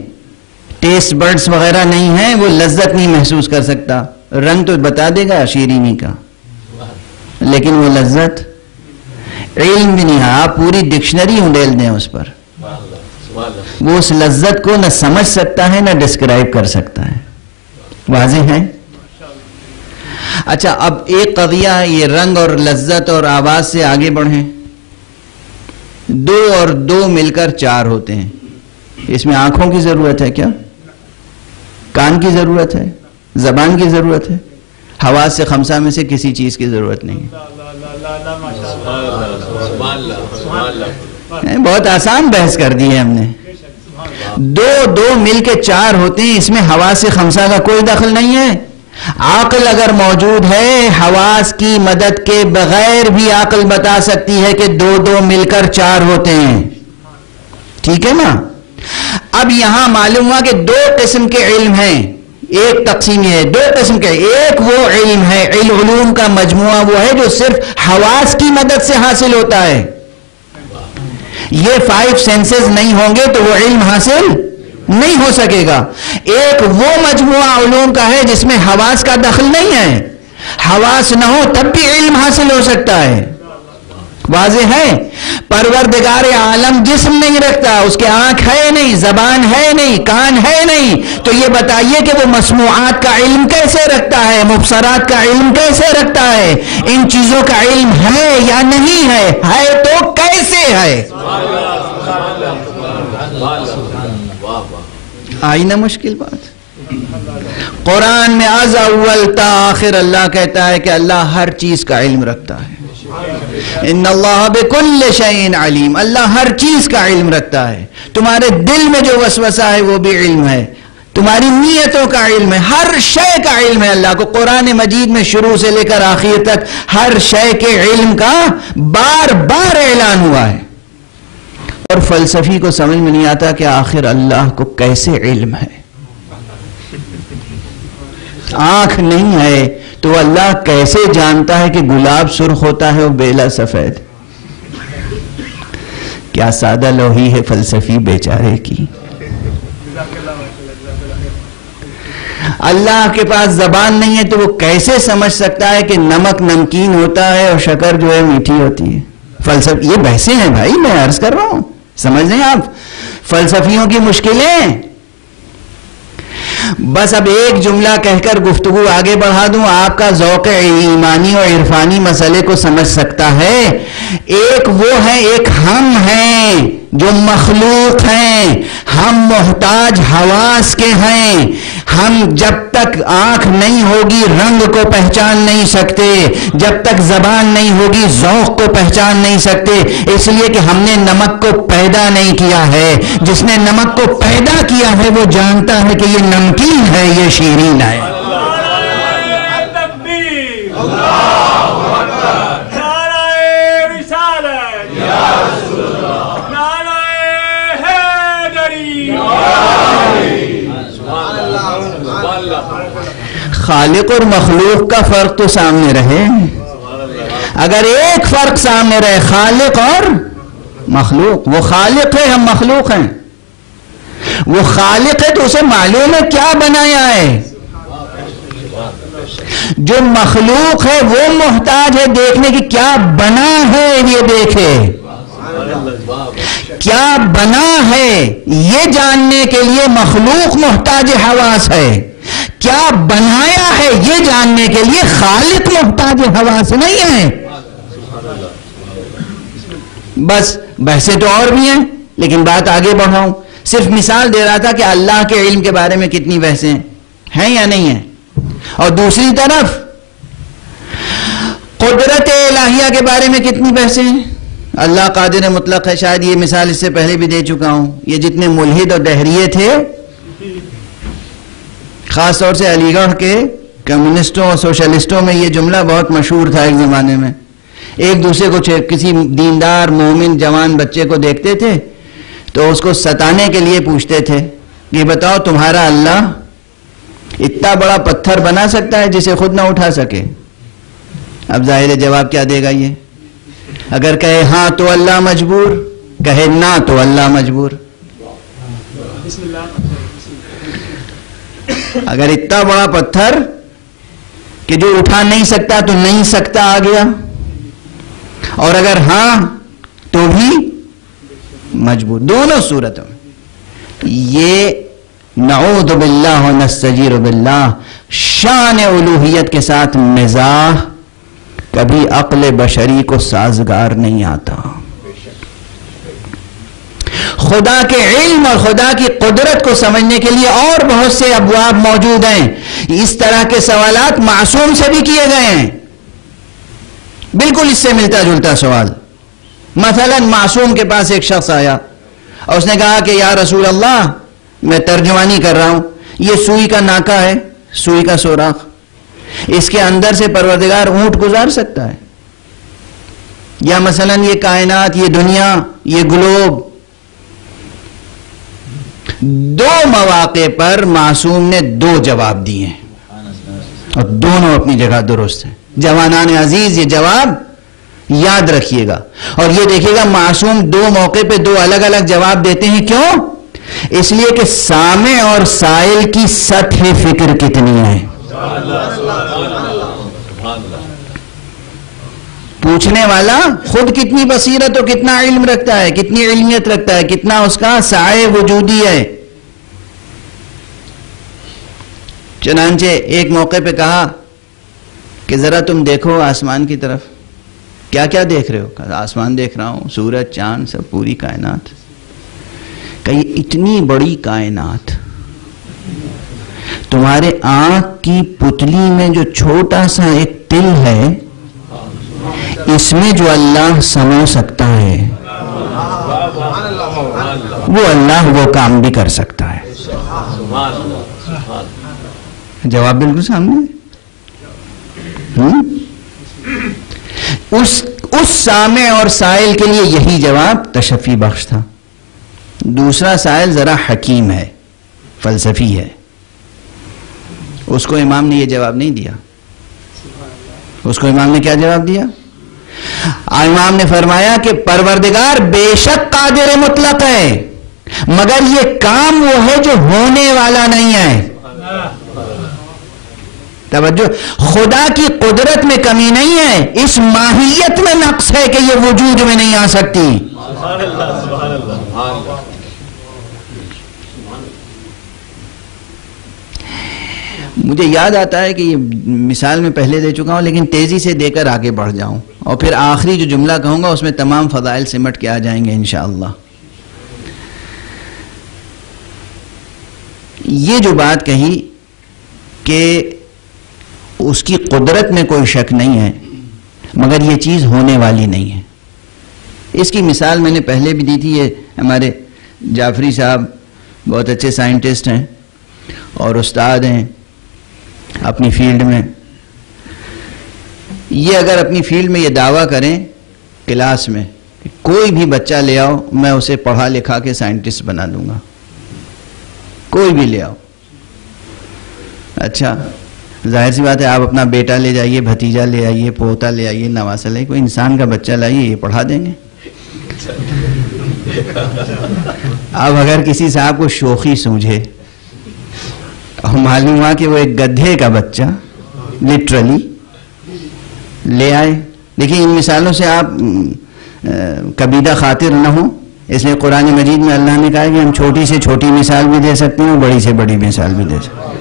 ٹیسٹ برڈز وغیرہ نہیں ہیں، وہ لذت نہیں محسوس کر سکتا. رنگ تو بتا دے گا شیرینی کا، لیکن وہ لذت علم بھی نہیں ہے. آپ پوری ڈکشنری انڈیل دیں اس پر، وہ اس لذت کو نہ سمجھ سکتا ہے نہ ڈسکرائب کر سکتا ہے. واضح ہے؟ اچھا، اب ایک قضیہ ہے یہ رنگ اور لذت اور آواز سے آگے بڑھیں. 2 اور 2 مل کر 4 ہوتے ہیں. اس میں آنکھوں کی ضرورت ہے کیا؟ کان کی ضرورت ہے؟ زبان کی ضرورت ہے؟ حواس سے خمسہ میں سے کسی چیز کی ضرورت نہیں ہے. بہت آسان بحث کر دی ہے ہم نے. 2 مل کے 4 ہوتے ہیں. اس میں حواس سے خمسہ کا کوئی دخل نہیں ہے. عقل اگر موجود ہے، حواس کی مدد کے بغیر بھی عقل بتا سکتی ہے کہ 2 مل کر 4 ہوتے ہیں. ٹھیک ہے نا؟ اب یہاں معلوم ہوا کہ 2 قسم کے علم ہیں. ایک تقسیم یہ ہے، 2 قسم کے. ایک وہ علم ہے، علوم کا مجموعہ وہ ہے جو صرف حواس کی مدد سے حاصل ہوتا ہے. یہ 5 سینسز نہیں ہوں گے تو وہ علم حاصل نہیں ہو سکے گا. ایک وہ مجموعہ علوم کا ہے جس میں حواس کا دخل نہیں ہے. حواس نہ ہو تب بھی علم حاصل ہو سکتا ہے. واضح ہے؟ پروردگار عالم جسم نہیں رکھتا، اس کے آنکھ ہے نہیں، زبان ہے نہیں، کان ہے نہیں. تو یہ بتائیے کہ وہ مسموعات کا علم کیسے رکھتا ہے، مبصرات کا علم کیسے رکھتا ہے؟ ان چیزوں کا علم ہے یا نہیں ہے؟ ہے تو کیسے ہے؟ آئی نا مشکل بات؟ قرآن میں از اول تا آخر اللہ کہتا ہے کہ اللہ ہر چیز کا علم رکھتا ہے. ان اللہ بکل شیء علیم. اللہ ہر چیز کا علم رکھتا ہے. تمہارے دل میں جو وسوسہ ہے وہ بھی علم ہے، تمہاری نیتوں کا علم ہے، ہر شے کا علم ہے اللہ کو. قرآن مجید میں شروع سے لے کر آخر تک ہر شے کے علم کا بار بار اعلان ہوا ہے. اور فلسفی کو سمجھ میں نہیں آتا کہ آخر اللہ کو کیسے علم ہے. آنکھ نہیں ہے تو اللہ کیسے جانتا ہے کہ گلاب سرخ ہوتا ہے اور بیلا سفید؟ کیا سادہ لوحی ہے فلسفی بیچارے کی. اللہ کے پاس زبان نہیں ہے تو وہ کیسے سمجھ سکتا ہے کہ نمک نمکین ہوتا ہے اور شکر جو ہے میٹھی ہوتی ہے؟ فلسفی یہ بحثیں ہیں بھائی، میں عرض کر رہا ہوں. سمجھ رہے ہیں آپ فلسفیوں کی مشکلیں؟ بس اب ایک جملہ کہہ کر گفتگو آگے بڑھا دوں، آپ کا ذوق ایمانی اور عرفانی مسئلے کو سمجھ سکتا ہے. ایک وہ ہے، ایک ہم ہیں جو مخلوق ہیں، ہم محتاج حواس کے ہیں. ہم جب تک آنکھ نہیں ہوگی رنگ کو پہچان نہیں سکتے، جب تک زبان نہیں ہوگی ذوق کو پہچان نہیں سکتے. اس لیے کہ ہم نے نمک کو پیدا نہیں کیا ہے. جس نے نمک کو پیدا کیا ہے وہ جانتا ہے کہ یہ نمکین ہے، یہ شیرین ہے. خالق اور مخلوق کا فرق تو سامنے رہے. اگر ایک فرق سامنے رہے، خالق اور مخلوق. وہ خالق ہے، ہم مخلوق ہیں. وہ خالق ہے تو اسے معلوم ہے کیا بنایا ہے. جو مخلوق ہے وہ محتاج ہے دیکھنے کی کیا بنا ہے، یہ دیکھے کیا بنا ہے. یہ جاننے کے لیے مخلوق محتاج حواس ہے. کیا بنایا ہے یہ جاننے کے لیے خالق محتاج حواس نہیں ہے. بس بحثیں تو اور بھی ہیں لیکن بات آگے بڑھاؤں. صرف مثال دے رہا تھا کہ اللہ کے علم کے بارے میں کتنی بحثیں ہیں یا نہیں ہیں. اور دوسری طرف قدرت الہیہ کے بارے میں کتنی بحثیں ہیں. اللہ قادر مطلق ہے. شاید یہ مثال اس سے پہلے بھی دے چکا ہوں. یہ جتنے ملحد اور دہریے تھے، خاص طور سے علی گڑھ کے کمیونسٹوں اور سوشلسٹوں میں یہ جملہ بہت مشہور تھا ایک زمانے میں. ایک دوسرے کو کسی دیندار مومن جوان بچے کو دیکھتے تھے تو اس کو ستانے کے لیے پوچھتے تھے کہ بتاؤ تمہارا اللہ اتنا بڑا پتھر بنا سکتا ہے جسے خود نہ اٹھا سکے؟ اب ظاہر جواب کیا دے گا یہ؟ اگر کہے ہاں تو اللہ مجبور، کہے نہ تو اللہ مجبور۔ اگر اتنا بڑا پتھر کہ جو اٹھا نہیں سکتا تو نہیں سکتا آ گیا، اور اگر ہاں تو بھی مجبور، دونوں صورتوں میں یہ نعوذ باللہ و نستجیر باللہ شان الوہیت کے ساتھ مزاح کبھی عقل بشری کو سازگار نہیں آتا۔ خدا کے علم اور خدا کی قدرت کو سمجھنے کے لیے اور بہت سے ابواب موجود ہیں۔ اس طرح کے سوالات معصوم سے بھی کیے گئے ہیں، بالکل اس سے ملتا جلتا سوال۔ مثلا معصوم کے پاس ایک شخص آیا اور اس نے کہا کہ یا رسول اللہ، میں ترجمانی کر رہا ہوں، یہ سوئی کا ناکا ہے، سوئی کا سوراخ، اس کے اندر سے پروردگار اونٹ گزار سکتا ہے؟ یا مثلا یہ کائنات، یہ دنیا، یہ گلوب۔ دو مواقع پر معصوم نے دو جواب دیے ہیں اور دونوں اپنی جگہ درست ہیں۔ جوانان عزیز یہ جواب یاد رکھیے گا، اور یہ دیکھیے گا معصوم دو موقع پہ دو الگ الگ جواب دیتے ہیں۔ کیوں؟ اس لیے کہ سامع اور سائل کی سطح فکر کتنی ہے، پوچھنے والا خود کتنی بصیرت اور کتنا علم رکھتا ہے، کتنی علمیت رکھتا ہے، کتنا اس کا سعی وجودی ہے۔ چنانچہ ایک موقع پہ کہا کہ ذرا تم دیکھو آسمان کی طرف۔ کیا کیا دیکھ رہے ہو؟ کہا آسمان دیکھ رہا ہوں، سورج، چاند، سب پوری کائنات۔ کہ یہ اتنی بڑی کائنات تمہارے آنکھ کی پتلی میں جو چھوٹا سا ایک تل ہے، اس میں جو اللہ سمو سکتا ہے وہ اللہ وہ کام بھی کر سکتا ہے۔ جواب بالکل سامنے ہے۔ اس سامع اور سائل کے لیے یہی جواب تشفی بخش تھا۔ دوسرا سائل ذرا حکیم ہے، فلسفی ہے، اس کو امام نے یہ جواب نہیں دیا۔ اس کو امام نے کیا جواب دیا؟ امام نے فرمایا کہ پروردگار بے شک قادر مطلق ہے، مگر یہ کام وہ ہے جو ہونے والا نہیں ہے۔ توجہ، خدا کی قدرت میں کمی نہیں ہے، اس ماہیت میں نقص ہے کہ یہ وجود میں نہیں آ سکتی۔ مجھے یاد آتا ہے کہ یہ مثال میں پہلے دے چکا ہوں، لیکن تیزی سے دے کر آگے بڑھ جاؤں، اور پھر آخری جو جملہ کہوں گا اس میں تمام فضائل سمٹ کے آ جائیں گے انشاءاللہ۔ یہ جو بات کہی کہ اس کی قدرت میں کوئی شک نہیں ہے مگر یہ چیز ہونے والی نہیں ہے، اس کی مثال میں نے پہلے بھی دی تھی۔ یہ ہمارے جعفری صاحب بہت اچھے سائنٹسٹ ہیں اور استاد ہیں اپنی فیلڈ میں۔ یہ اگر اپنی فیلڈ میں یہ دعویٰ کریں کلاس میں کہ کوئی بھی بچہ لے آؤ میں اسے پڑھا لکھا کے سائنٹسٹ بنا دوں گا، کوئی بھی لے آؤ۔ اچھا، ظاہر سی بات ہے، آپ اپنا بیٹا لے جائیے، بھتیجا لے آئیے، پوتا لے آئیے، نواسہ لے آئیے، کوئی انسان کا بچہ لائیے، یہ پڑھا دیں گے؟ اب اگر کسی صاحب کو شوخی سمجھے اور معلوم ہوا کہ وہ ایک گدھے کا بچہ لٹرلی لے آئے، دیکھیں ان مثالوں سے آپ کبیدہ خاطر نہ ہوں، اس لیے قرآن مجید میں اللہ نے کہا کہ ہم چھوٹی سے چھوٹی مثال بھی دے سکتے ہیں، بڑی سے بڑی مثال بھی دے سکتے ہیں۔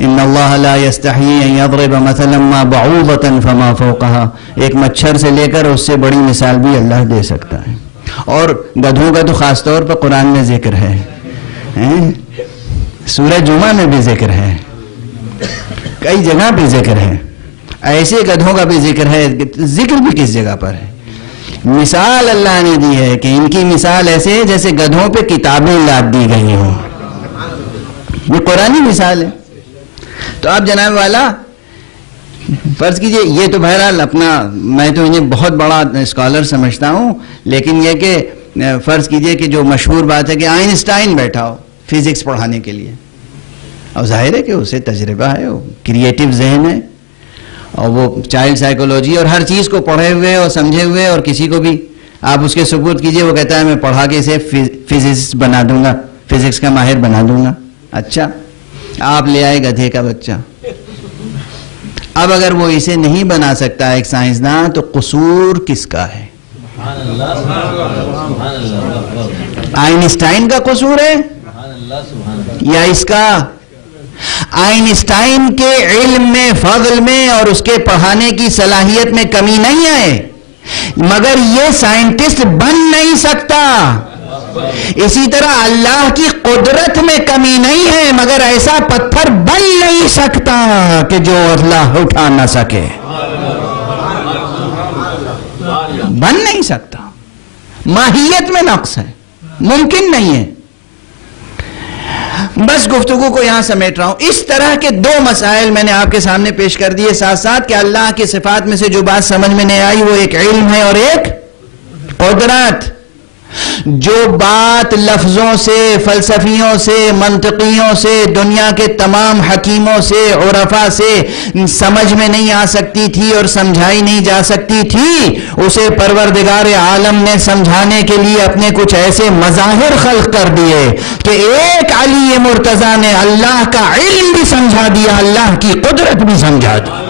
ان اللہ لا یستحیی ان یضرب مثلا ما بعوضۃ فما فوقها، ایک مچھر سے لے کر اس سے بڑی مثال بھی اللہ دے سکتا ہے، اور گدھوں کا تو خاص طور پر قرآن میں ذکر ہے، سورہ جمعہ میں بھی ذکر ہے، کئی جگہ پہ ذکر ہے، ایسے گدھوں کا بھی ذکر ہے، ذکر بھی کس جگہ پر ہے؟ مثال اللہ نے دی ہے کہ ان کی مثال ایسے ہے جیسے گدھوں پہ کتابیں لاد دی گئی ہوں، یہ قرآنی مثال ہے۔ تو آپ جناب والا فرض کیجئے، یہ تو بہرحال اپنا، میں تو انہیں بہت بڑا اسکالر سمجھتا ہوں، لیکن یہ کہ فرض کیجئے کہ جو مشہور بات ہے کہ آئنسٹائن بیٹھا ہو، فزکس پڑھانے کے لیے. اور ظاہر ہے کہ اسے تجربہ ہے, وہ کریٹیو ذہن ہے, اور وہ چائلڈ سائیکولوجی اور ہر چیز کو پڑھے ہوئے اور سمجھے ہوئے, اور کسی کو بھی آپ اس کے ثبوت کیجئے وہ کہتا ہے میں پڑھا کے اسے فزکس بنا دوں گا, فزکس کا ماہر بنا دوں گا. اچھا, آپ لے آئے گدھے کا بچہ. اب اگر وہ اسے نہیں بنا سکتا ایک سائنسداں, تو قصور کس کا ہے؟ آئنسٹائن کا قصور ہے یا اس کا؟ آئنسٹائن کے علم میں, فضل میں اور اس کے پڑھانے کی صلاحیت میں کمی نہیں ہے, مگر یہ سائنٹسٹ بن نہیں سکتا. اسی طرح اللہ کی قدرت میں کمی نہیں ہے, مگر ایسا پتھر بن نہیں سکتا کہ جو اللہ اٹھا نہ سکے. بن نہیں سکتا, ماہیت میں نقص ہے, ممکن نہیں ہے. بس گفتگو کو یہاں سمیٹ رہا ہوں. اس طرح کے دو مسائل میں نے آپ کے سامنے پیش کر دیے, ساتھ ساتھ کہ اللہ کی صفات میں سے جو بات سمجھ میں نہیں آئی وہ ایک علم ہے اور ایک قدرت. جو بات لفظوں سے, فلسفیوں سے, منطقیوں سے, دنیا کے تمام حکیموں سے, عرفا سے سمجھ میں نہیں آ سکتی تھی اور سمجھائی نہیں جا سکتی تھی, اسے پروردگار عالم نے سمجھانے کے لیے اپنے کچھ ایسے مظاہر خلق کر دیے کہ ایک علی مرتضیٰ نے اللہ کا علم بھی سمجھا دیا, اللہ کی قدرت بھی سمجھا دی.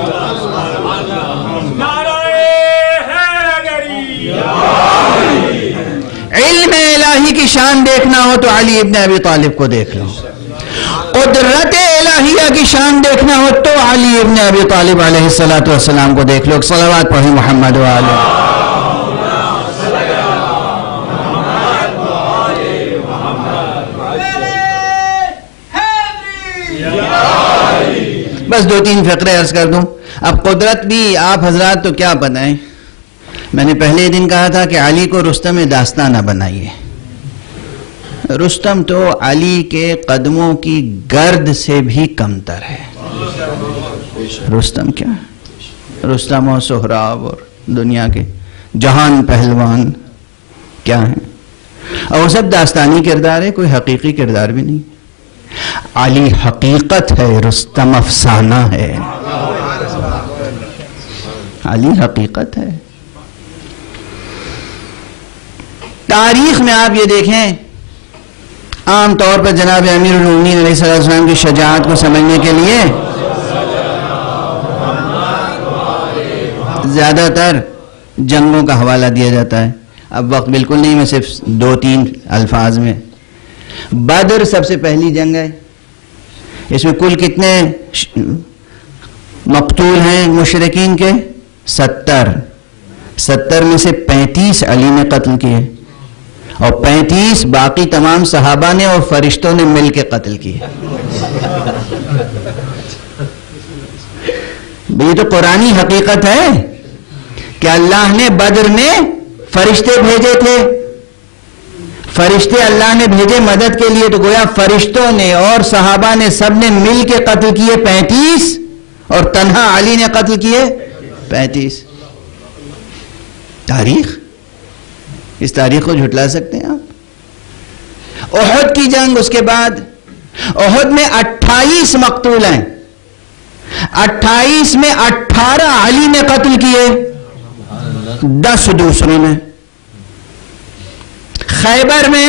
علم الہی کی شان دیکھنا ہو تو علی ابن ابی طالب کو دیکھ لو, قدرت الہیہ کی شان دیکھنا ہو تو علی ابن ابی طالب علیہ السلام کو دیکھ لو. صلوات پڑھیں محمد و آلہ. بس دو تین فقرے عرض کر دوں. اب قدرت بھی آپ حضرات تو کیا بتائیں, میں نے پہلے دن کہا تھا کہ علی کو رستم داستان نہ بنائیے. رستم تو علی کے قدموں کی گرد سے بھی کمتر ہے. رستم کیا ہے؟ رستم اور سہراب اور دنیا کے جہان پہلوان کیا ہیں, اور وہ سب داستانی کردار ہے, کوئی حقیقی کردار بھی نہیں. علی حقیقت ہے, رستم افسانہ ہے. علی حقیقت ہے. تاریخ میں آپ یہ دیکھیں, عام طور پر جناب امیر المومنین علیہ السلام کی شجاعت کو سمجھنے کے لیے زیادہ تر جنگوں کا حوالہ دیا جاتا ہے. اب وقت بالکل نہیں, میں صرف دو تین الفاظ میں. بدر سب سے پہلی جنگ ہے, اس میں کل کتنے مقتول ہیں مشرکین کے؟ 70 میں سے 35 علی نے قتل کیے, اور 35 باقی تمام صحابہ نے اور فرشتوں نے مل کے قتل کیے. یہ تو قرآنی حقیقت ہے کہ اللہ نے بدر میں فرشتے بھیجے تھے. فرشتے اللہ نے بھیجے مدد کے لیے, تو گویا فرشتوں نے اور صحابہ نے سب نے مل کے قتل کیے 35, اور تنہا علی نے قتل کیے 35. تاریخ, اس تاریخ کو جھٹلا سکتے ہیں آپ؟ احد کی جنگ, اس کے بعد احد میں 28 مقتول ہیں, 28 میں 18 علی نے قتل کیے, 10 دوسروں نے. خیبر میں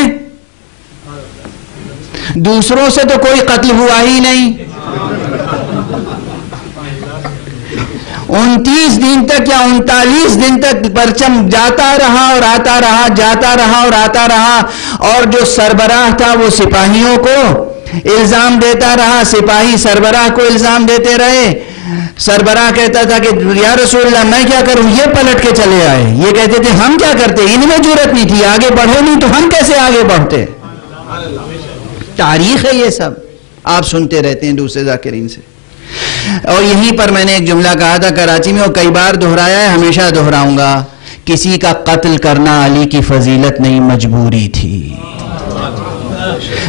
دوسروں سے تو کوئی قتل ہوا ہی نہیں. 29 دن تک یا 39 دن تک پرچم جاتا رہا اور آتا رہا, جاتا رہا اور آتا رہا, اور جو سربراہ تھا وہ سپاہیوں کو الزام دیتا رہا, سپاہی سربراہ کو الزام دیتے رہے. سربراہ کہتا تھا کہ یا رسول اللہ میں کیا کروں, یہ پلٹ کے چلے آئے. یہ کہتے تھے ہم کیا کرتے, ان میں جرت نہیں تھی, آگے بڑھے نہیں تو ہم کیسے آگے بڑھتے. تاریخ ہے یہ سب, آپ سنتے رہتے ہیں دوسرے ذاکرین سے. اور یہیں پر میں نے ایک جملہ کہا تھا کراچی میں, اور کئی بار دہرایا ہے, ہمیشہ دہراؤں گا, کسی کا قتل کرنا علی کی فضیلت نہیں, مجبوری تھی.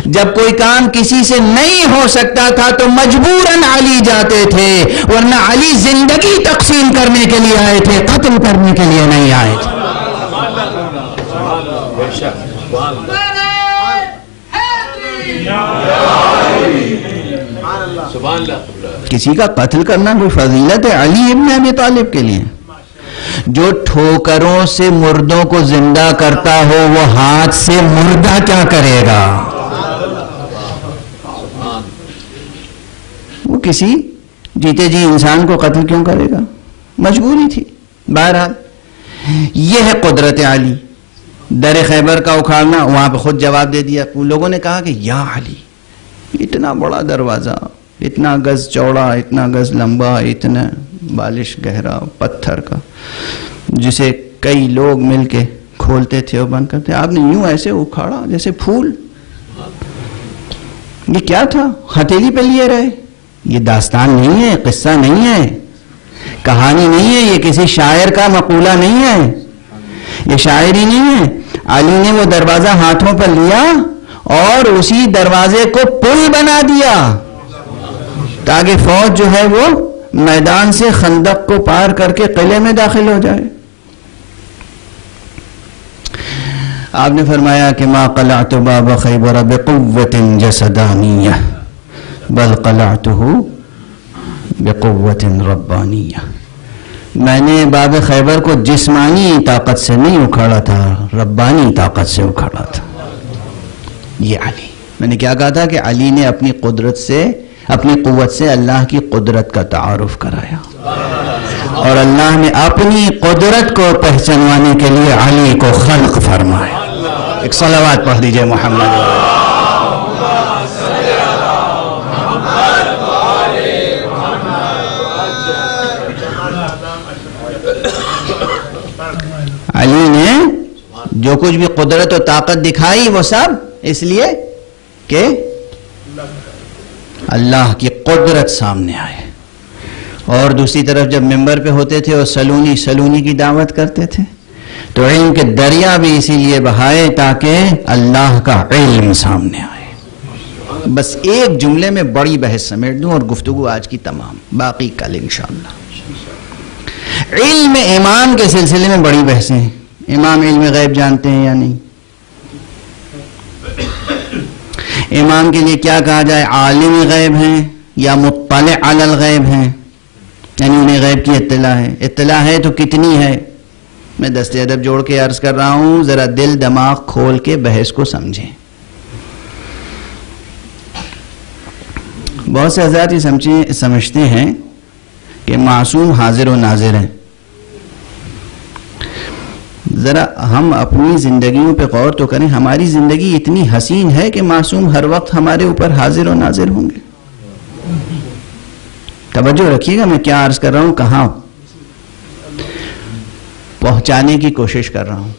جب کوئی کام کسی سے نہیں ہو سکتا تھا تو مجبوراً علی جاتے تھے, ورنہ علی زندگی تقسیم کرنے کے لیے آئے تھے, قتل کرنے کے لیے نہیں آئے تھے. Yeah. کسی کا قتل کرنا کوئی فضیلت ہے علی ابن ابی طالب کے لیے؟ جو ٹھوکروں سے مردوں کو زندہ کرتا ہو وہ ہاتھ سے مردہ کیا کرے گا؟ وہ کسی جیتے جی انسان کو قتل کیوں کرے گا؟ مجبوری تھی۔ بہرحال یہ ہے قدرت علی۔ در خیبر کا اکھاڑنا، وہاں پہ خود جواب دے دیا۔ لوگوں نے کہا کہ یا علی، اتنا بڑا دروازہ، اتنا گز چوڑا، اتنا گز لمبا، اتنا بالش گہرا پتھر کا، جسے کئی لوگ مل کے کھولتے تھے اور بند کرتے، آپ نے یوں ایسے اکھاڑا جیسے پھول؟ یہ کیا تھا؟ ہتھیلی پہ لیے رہے؟ یہ داستان نہیں ہے، قصہ نہیں ہے، کہانی نہیں ہے، یہ کسی شاعر کا مقولہ نہیں ہے، یہ شاعری نہیں ہے۔ علی نے وہ دروازہ ہاتھوں پر لیا اور اسی دروازے کو پل بنا دیا تاکہ فوج جو ہے وہ میدان سے خندق کو پار کر کے قلعے میں داخل ہو جائے۔ آپ نے فرمایا کہ ما قلعت باب خیبر بقوت جسدانیہ بل قلعته بقوت ربانیہ، میں نے باب خیبر کو جسمانی طاقت سے نہیں اکھاڑا تھا، ربانی طاقت سے اکھاڑا تھا۔ یہ علی، میں نے کیا کہا تھا کہ علی نے اپنی قدرت سے، اپنی قوت سے اللہ کی قدرت کا تعارف کرایا، اور اللہ نے اپنی قدرت کو پہچانوانے کے لیے علی کو خلق فرمایا۔ ایک صلوات پڑھ دیجئے محمد۔ علی نے جو کچھ بھی قدرت و طاقت دکھائی وہ سب اس لیے کہ اللہ کی قدرت سامنے آئے، اور دوسری طرف جب ممبر پہ ہوتے تھے اور سلونی کی دعوت کرتے تھے تو علم کے دریا بھی اسی لیے بہائے تاکہ اللہ کا علم سامنے آئے۔ بس ایک جملے میں بڑی بحث سمیٹ دوں اور گفتگو آج کی تمام، باقی کل انشاءاللہ۔ علم امام کے سلسلے میں بڑی بحثیں ہیں، امام علم غیب جانتے ہیں یا نہیں؟ امام کے لیے کیا کہا جائے، عالم غیب ہیں یا مطلع علی الغیب ہیں، یعنی انہیں غیب کی اطلاع ہے۔ اطلاع ہے تو کتنی ہے؟ میں دست ادب جوڑ کے عرض کر رہا ہوں، ذرا دل دماغ کھول کے بحث کو سمجھیں۔ بہت سے حضرات یہ سمجھتے ہیں کہ معصوم حاضر و ناظر ہیں۔ ذرا ہم اپنی زندگیوں پہ غور تو کریں، ہماری زندگی اتنی حسین ہے کہ معصوم ہر وقت ہمارے اوپر حاضر و ناظر ہوں گے؟ توجہ رکھیے گا میں کیا عرض کر رہا ہوں، کہاں پہنچانے کی کوشش کر رہا ہوں۔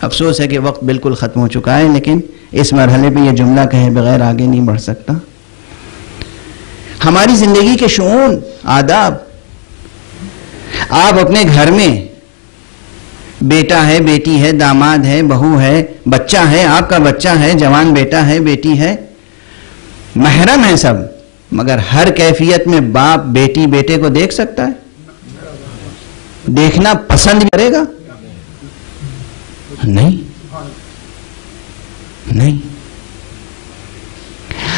افسوس ہے کہ وقت بالکل ختم ہو چکا ہے، لیکن اس مرحلے پہ یہ جملہ کہے بغیر آگے نہیں بڑھ سکتا۔ ہماری زندگی کے شؤون، آداب، آپ اپنے گھر میں بیٹا ہے، بیٹی ہے، داماد ہے، بہو ہے، بچہ ہے، آپ کا بچہ ہے، جوان بیٹا ہے، بیٹی ہے، محرم ہے سب، مگر ہر کیفیت میں باپ بیٹی بیٹے کو دیکھ سکتا ہے؟ دیکھنا پسند کرے گا؟ نہیں۔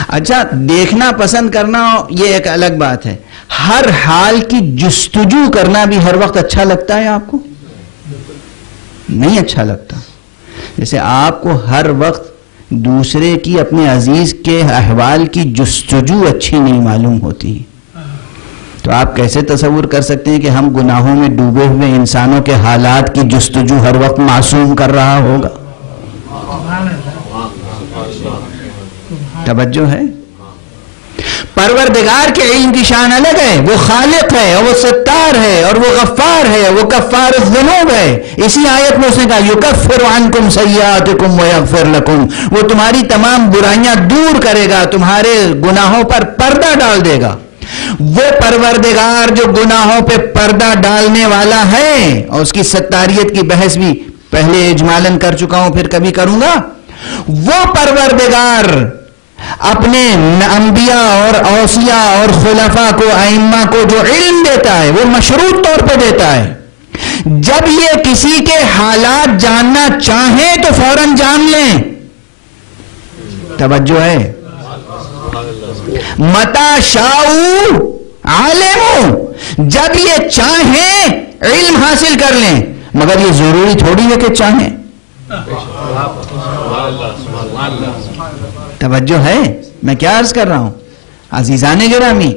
اچھا، دیکھنا پسند کرنا یہ ایک الگ بات ہے، ہر حال کی جستجو کرنا بھی ہر وقت اچھا لگتا ہے آپ کو؟ نہیں اچھا لگتا۔ جیسے آپ کو ہر وقت دوسرے کی، اپنے عزیز کے احوال کی جستجو اچھی نہیں معلوم ہوتی، تو آپ کیسے تصور کر سکتے ہیں کہ ہم گناہوں میں ڈوبے ہوئے انسانوں کے حالات کی جستجو ہر وقت معصوم کر رہا ہوگا؟ توجہ ہے؟ پروردگار کے علم کی شان الگ ہے، وہ خالق ہے اور وہ ستار ہے اور وہ غفار ہے، وہ کفار الذنوب ہے۔ اسی آیت میں اس نے کہا یکفر عنکم سیئاتکم ویغفر لکم، وہ تمہاری تمام برائیاں دور کرے گا، تمہارے گناہوں پر پردہ ڈال دے گا۔ وہ پروردگار جو گناہوں پہ پردہ ڈالنے والا ہے، اور اس کی ستاریت کی بحث بھی پہلے اجمالاً کر چکا ہوں، پھر کبھی کروں گا، وہ پروردگار اپنے انبیاء اور اوصیاء اور خلفاء کو، ائمہ کو جو علم دیتا ہے وہ مشروط طور پہ دیتا ہے۔ جب یہ کسی کے حالات جاننا چاہیں تو فوراً جان لیں۔ توجہ ہے؟ متا شاؤ عالمو، جب یہ چاہیں علم حاصل کر لیں، مگر یہ ضروری تھوڑی ہے کہ چاہیں. توجہ ہے میں کیا عرض کر رہا ہوں؟ عزیزان گرامی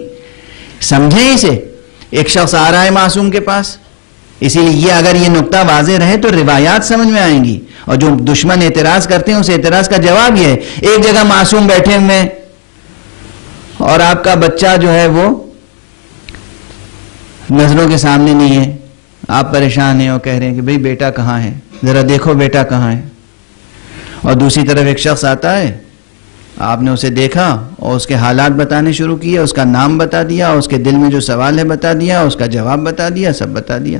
سمجھیں اسے. ایک شخص آ رہا ہے معصوم کے پاس، اسی لیے اگر یہ نقطہ واضح رہے تو روایات سمجھ میں آئیں گی، اور جو دشمن اعتراض کرتے ہیں اس اعتراض کا جواب یہ ہے. ایک جگہ معصوم بیٹھے ہوئے اور آپ کا بچہ جو ہے وہ نظروں کے سامنے نہیں ہے، آپ پریشان ہیں اور کہہ رہے ہیں کہ بھئی بیٹا کہاں ہے، ذرا دیکھو بیٹا کہاں ہے. اور دوسری طرف ایک شخص آتا ہے، آپ نے اسے دیکھا اور اس کے حالات بتانے شروع کیے، اس کا نام بتا دیا، اس کے دل میں جو سوال ہے بتا دیا، اس کا جواب بتا دیا، سب بتا دیا.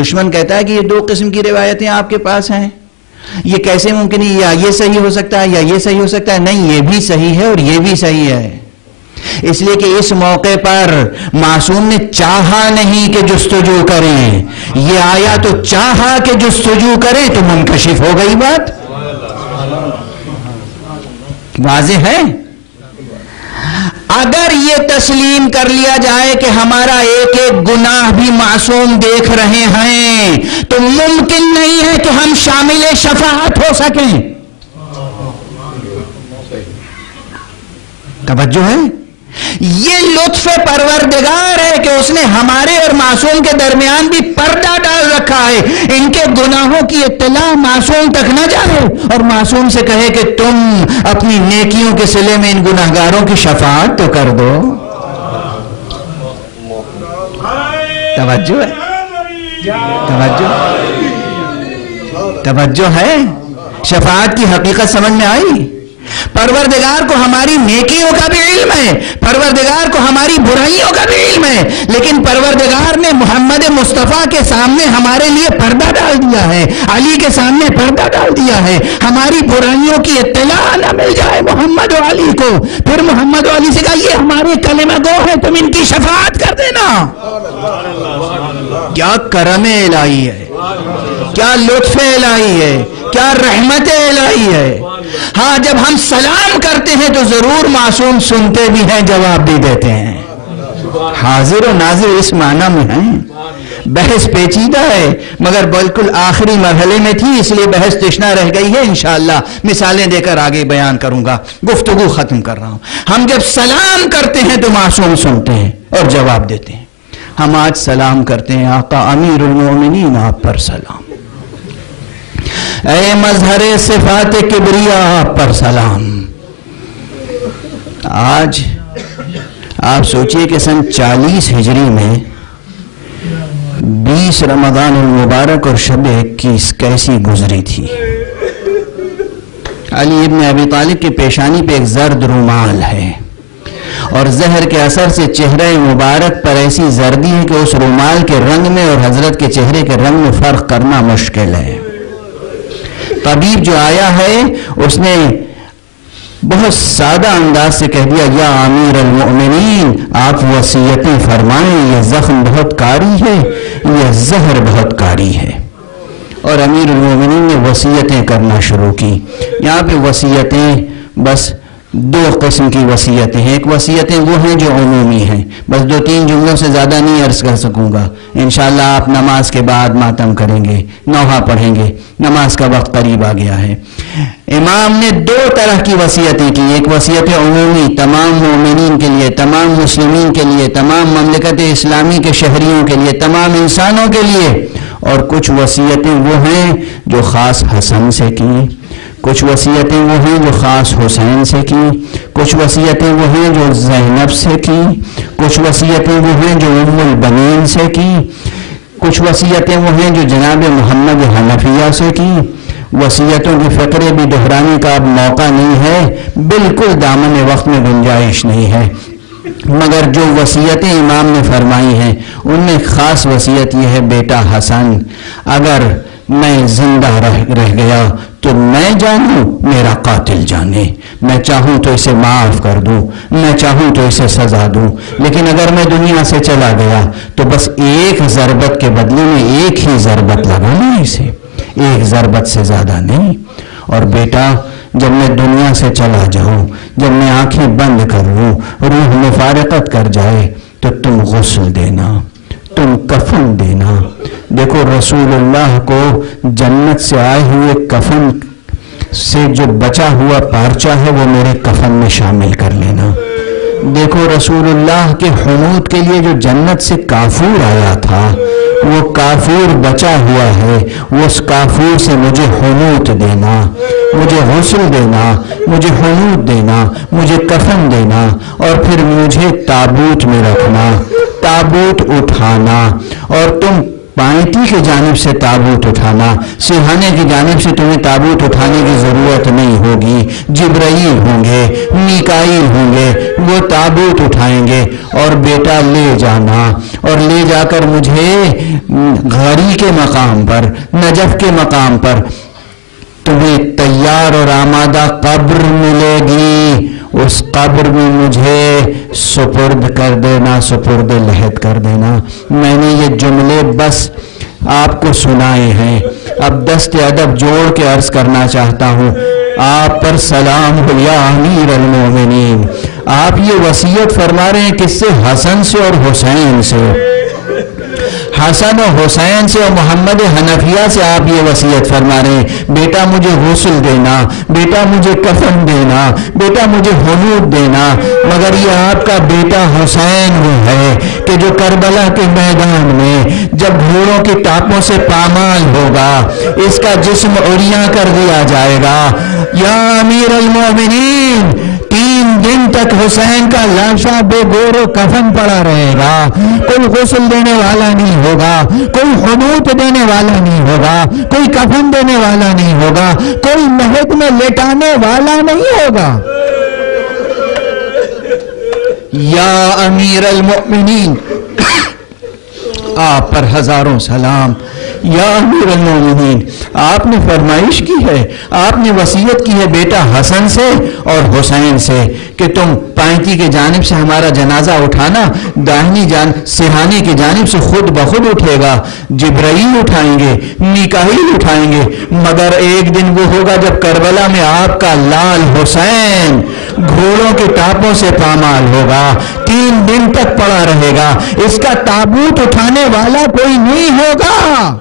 دشمن کہتا ہے کہ یہ دو قسم کی روایتیں آپ کے پاس ہیں، یہ کیسے ممکن ہے؟ یا یہ صحیح ہو سکتا ہے یا یہ صحیح ہو سکتا ہے. نہیں، یہ بھی صحیح ہے اور یہ بھی صحیح ہے. اس لیے کہ اس موقع پر معصوم نے چاہا نہیں کہ جستجو کریں، یہ آیا تو چاہا کہ جستجو کریں، تو منکشف ہو گئی بات. واضح ہے. اگر یہ تسلیم کر لیا جائے کہ ہمارا ایک ایک گناہ بھی معصوم دیکھ رہے ہیں، تو ممکن نہیں ہے کہ ہم شامل شفاعت ہو سکیں. توجہ ہے. یہ لطف پروردگار ہے کہ اس نے ہمارے اور معصوم کے درمیان بھی پردہ ڈال رکھا ہے. ان کے گناہوں کی اطلاع معصوم تک نہ جائے اور معصوم سے کہے کہ تم اپنی نیکیوں کے صلے میں ان گناہگاروں کی شفاعت تو کر دو. توجہ ہے. توجہ ہے. شفاعت کی حقیقت سمجھ میں آئی. پروردگار کو ہماری نیکیوں کا بھی علم ہے، پروردگار کو ہماری برائیوں کا بھی علم ہے، لیکن پروردگار نے محمد مصطفیٰ کے سامنے ہمارے لیے پردہ ڈال دیا ہے، علی کے سامنے پردہ ڈال دیا ہے. ہماری برائیوں کی اطلاع نہ مل جائے محمد و علی کو. پھر محمد و علی سے کہا یہ ہمارے کلمہ گو ہے، تم ان کی شفاعت کر دینا. کیا کرم الہی ہے، کیا لطف الہی ہے، کیا رحمت الہی ہے. ہاں جب ہم سلام کرتے ہیں تو ضرور معصوم سنتے بھی ہیں، جواب بھی دیتے ہیں. حاضر و ناظر اس معنی میں ہیں. بحث پیچیدہ ہے مگر بالکل آخری مرحلے میں تھی، اس لیے بحث تشنا رہ گئی ہے. انشاءاللہ مثالیں دے کر آگے بیان کروں گا. گفتگو ختم کر رہا ہوں. ہم جب سلام کرتے ہیں تو معصوم سنتے ہیں اور جواب دیتے ہیں. ہم آج سلام کرتے ہیں، آقا امیر المومنین آپ پر سلام، اے مظہر صفات کبریا آپ پر سلام. آج آپ سوچئے کہ سن 40 ہجری میں 20 رمضان المبارک اور شب 21 کیسی گزری تھی. علی ابن ابی طالب کی پیشانی پہ ایک زرد رومال ہے اور زہر کے اثر سے چہرہ مبارک پر ایسی زردی ہے کہ اس رومال کے رنگ میں اور حضرت کے چہرے کے رنگ میں فرق کرنا مشکل ہے. طبیب جو آیا ہے اس نے بہت سادہ انداز سے کہہ دیا یا امیر المؤمنین آپ وصیتیں فرمائیں، یہ زخم بہت کاری ہے، یہ زہر بہت کاری ہے. اور امیر المؤمنین نے وصیتیں کرنا شروع کی. یہاں پہ وصیتیں بس دو قسم کی وصیتیں ہیں. ایک وصیتیں وہ ہیں جو عمومی ہیں، بس 2-3 جملوں سے زیادہ نہیں عرض کر سکوں گا. انشاءاللہ آپ نماز کے بعد ماتم کریں گے، نوحہ پڑھیں گے، نماز کا وقت قریب آ گیا ہے. امام نے 2 طرح کی وصیتیں کی. ایک وصیت عمومی تمام مومنین کے لیے، تمام مسلمین کے لیے، تمام مملکت اسلامی کے شہریوں کے لیے، تمام انسانوں کے لیے. اور کچھ وصیتیں وہ ہیں جو خاص حسن سے کی، کچھ وصیتیں وہ ہیں جو خاص حسین سے کی، کچھ وصیتیں وہ ہیں جو زینب سے کی، کچھ وصیتیں وہ ہیں جو ام البنین سے کی، کچھ وصیتیں وہ ہیں جو جناب محمد حنفیہ سے کی. وصیتوں کے فقرے بھی دہرانے کا اب موقع نہیں ہے، بالکل دامن وقت میں گنجائش نہیں ہے. مگر جو وصیتیں امام نے فرمائی ہیں ان میں خاص وصیت یہ ہے، بیٹا حسن اگر میں زندہ رہ گیا تو میں جانوں، میرا قاتل جانے. میں چاہوں تو اسے معاف کر دوں، میں چاہوں تو اسے سزا دوں، لیکن اگر میں دنیا سے چلا گیا تو بس ایک ضربت کے بدلے میں ایک ہی ضربت لگانا اسے، ایک ضربت سے زیادہ نہیں. اور بیٹا جب میں دنیا سے چلا جاؤں، جب میں آنکھیں بند کر لوں، روح مفارقت کر جائے، تو تم غسل دینا، تم کفن دینا۔ دیکھو رسول اللہ کو جنت سے آئے ہوئے کفن سے جو بچا ہوا پارچہ ہے وہ میرے کفن میں شامل کر لینا۔ دیکھو رسول اللہ کے حنوط کے لیے جو جنت سے کافور آیا تھا، وہ کافور بچا ہوا ہے، وہ اس کافور سے مجھے حنوط دینا، مجھے غسل دینا، مجھے حنوط دینا، مجھے کفن دینا، اور پھر مجھے تابوت میں رکھنا، تابوت اٹھانا، اور تم پائنتی کی جانب سے تابوت اٹھانا، سرہانے کی جانب سے تمہیں تابوت اٹھانے کی ضرورت نہیں ہوگی، جبرائیل ہوں گے، میکائیل ہوں گے، وہ تابوت اٹھائیں گے، اور بیٹا لے جانا، اور لے جا کر مجھے غری کے مقام پر، نجف کے مقام پر تمہیں تیار اور آمادہ قبر ملے گی، اس قبر میں مجھے سپرد کر دینا، سپرد لحد کر دینا۔ میں نے یہ جملے بس آپ کو سنائے ہیں، اب دست ادب جوڑ کے عرض کرنا چاہتا ہوں، آپ پر سلام ہو یا امیر المومنین۔ آپ یہ وصیت فرما رہے ہیں کس سے؟ حسن سے اور حسین سے، حسن و حسین سے اور محمد حنفیہ سے آپ یہ وصیت فرما رہے ہیں، بیٹا مجھے غسل دینا، بیٹا مجھے کفن دینا، بیٹا مجھے حنوط دینا۔ مگر یہ آپ کا بیٹا حسین وہ ہے کہ جو کربلا کے میدان میں جب گھوڑوں کی ٹاپوں سے پامال ہوگا، اس کا جسم عریاں کر دیا جائے گا۔ یا امیر المومنین، 3 دن تک حسین کا لاشا بے گور و کفن پڑا رہے گا، کوئی غسل دینے والا نہیں ہوگا، کوئی حنوط دینے والا نہیں ہوگا، کوئی کفن دینے والا نہیں ہوگا، کوئی لحد میں لٹانے والا نہیں ہوگا۔ یا امیر المؤمنین، آپ پر ہزاروں سلام۔ یا امیر المومنین، آپ نے فرمائش کی ہے، آپ نے وصیت کی ہے بیٹا حسن سے اور حسین سے کہ تم پائنتی کے جانب سے ہمارا جنازہ اٹھانا، داہنی جانب سرہانے کی جانب سے خود بخود اٹھے گا، جبرائیل اٹھائیں گے، میکائیل اٹھائیں گے، مگر ایک دن وہ ہوگا جب کربلا میں آپ کا لال حسین گھوڑوں کے ٹاپوں سے پامال ہوگا، 3 دن تک پڑا رہے گا، اس کا تابوت اٹھانے والا کوئی نہیں ہوگا۔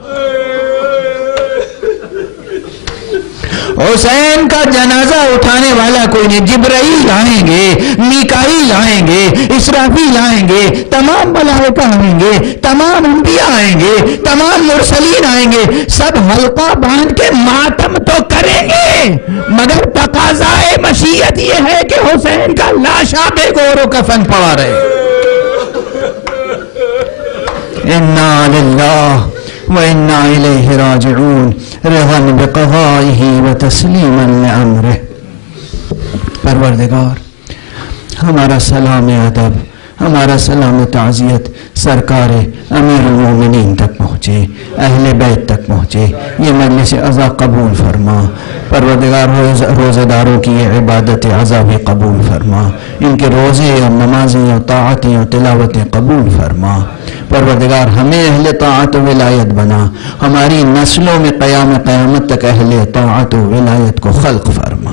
حسین کا جنازہ اٹھانے والا کوئی نہیں، جبرائیل آئیں گے، میکائیل آئیں گے، اسرافیل آئیں گے، تمام ملائکہ آئیں گے، تمام انبیاء آئیں گے، تمام مرسلین آئیں گے، سب حلقہ باندھ کے ماتم تو کریں گے، مگر تقاضائے مشیت یہ ہے کہ حسین کا لاشا بے گور و کفن پڑا رہے۔ انا للہ وَإِنَّا إِلَيْهِ رَاجِعُونَ رِضًا بِقَضَائِهِ وَتَسْلِيمًا لِأَمْرِهِ۔ پروردگار، ہمارا سلام ادب، ہمارا سلام تعزیت سرکار امیر المومنین تک پہنچے، اہل بیت تک پہنچے، یہ مجلس عزا قبول فرما۔ پروردگار روزہ داروں کی یہ عبادت عزا بھی قبول فرما، ان کے روزے اور نمازیں اور طاعتیں اور تلاوتیں قبول فرما۔ پروردگار ہمیں اہل طاعت و ولایت بنا، ہماری نسلوں میں قیامت تک اہل طاعت و ولایت کو خلق فرما۔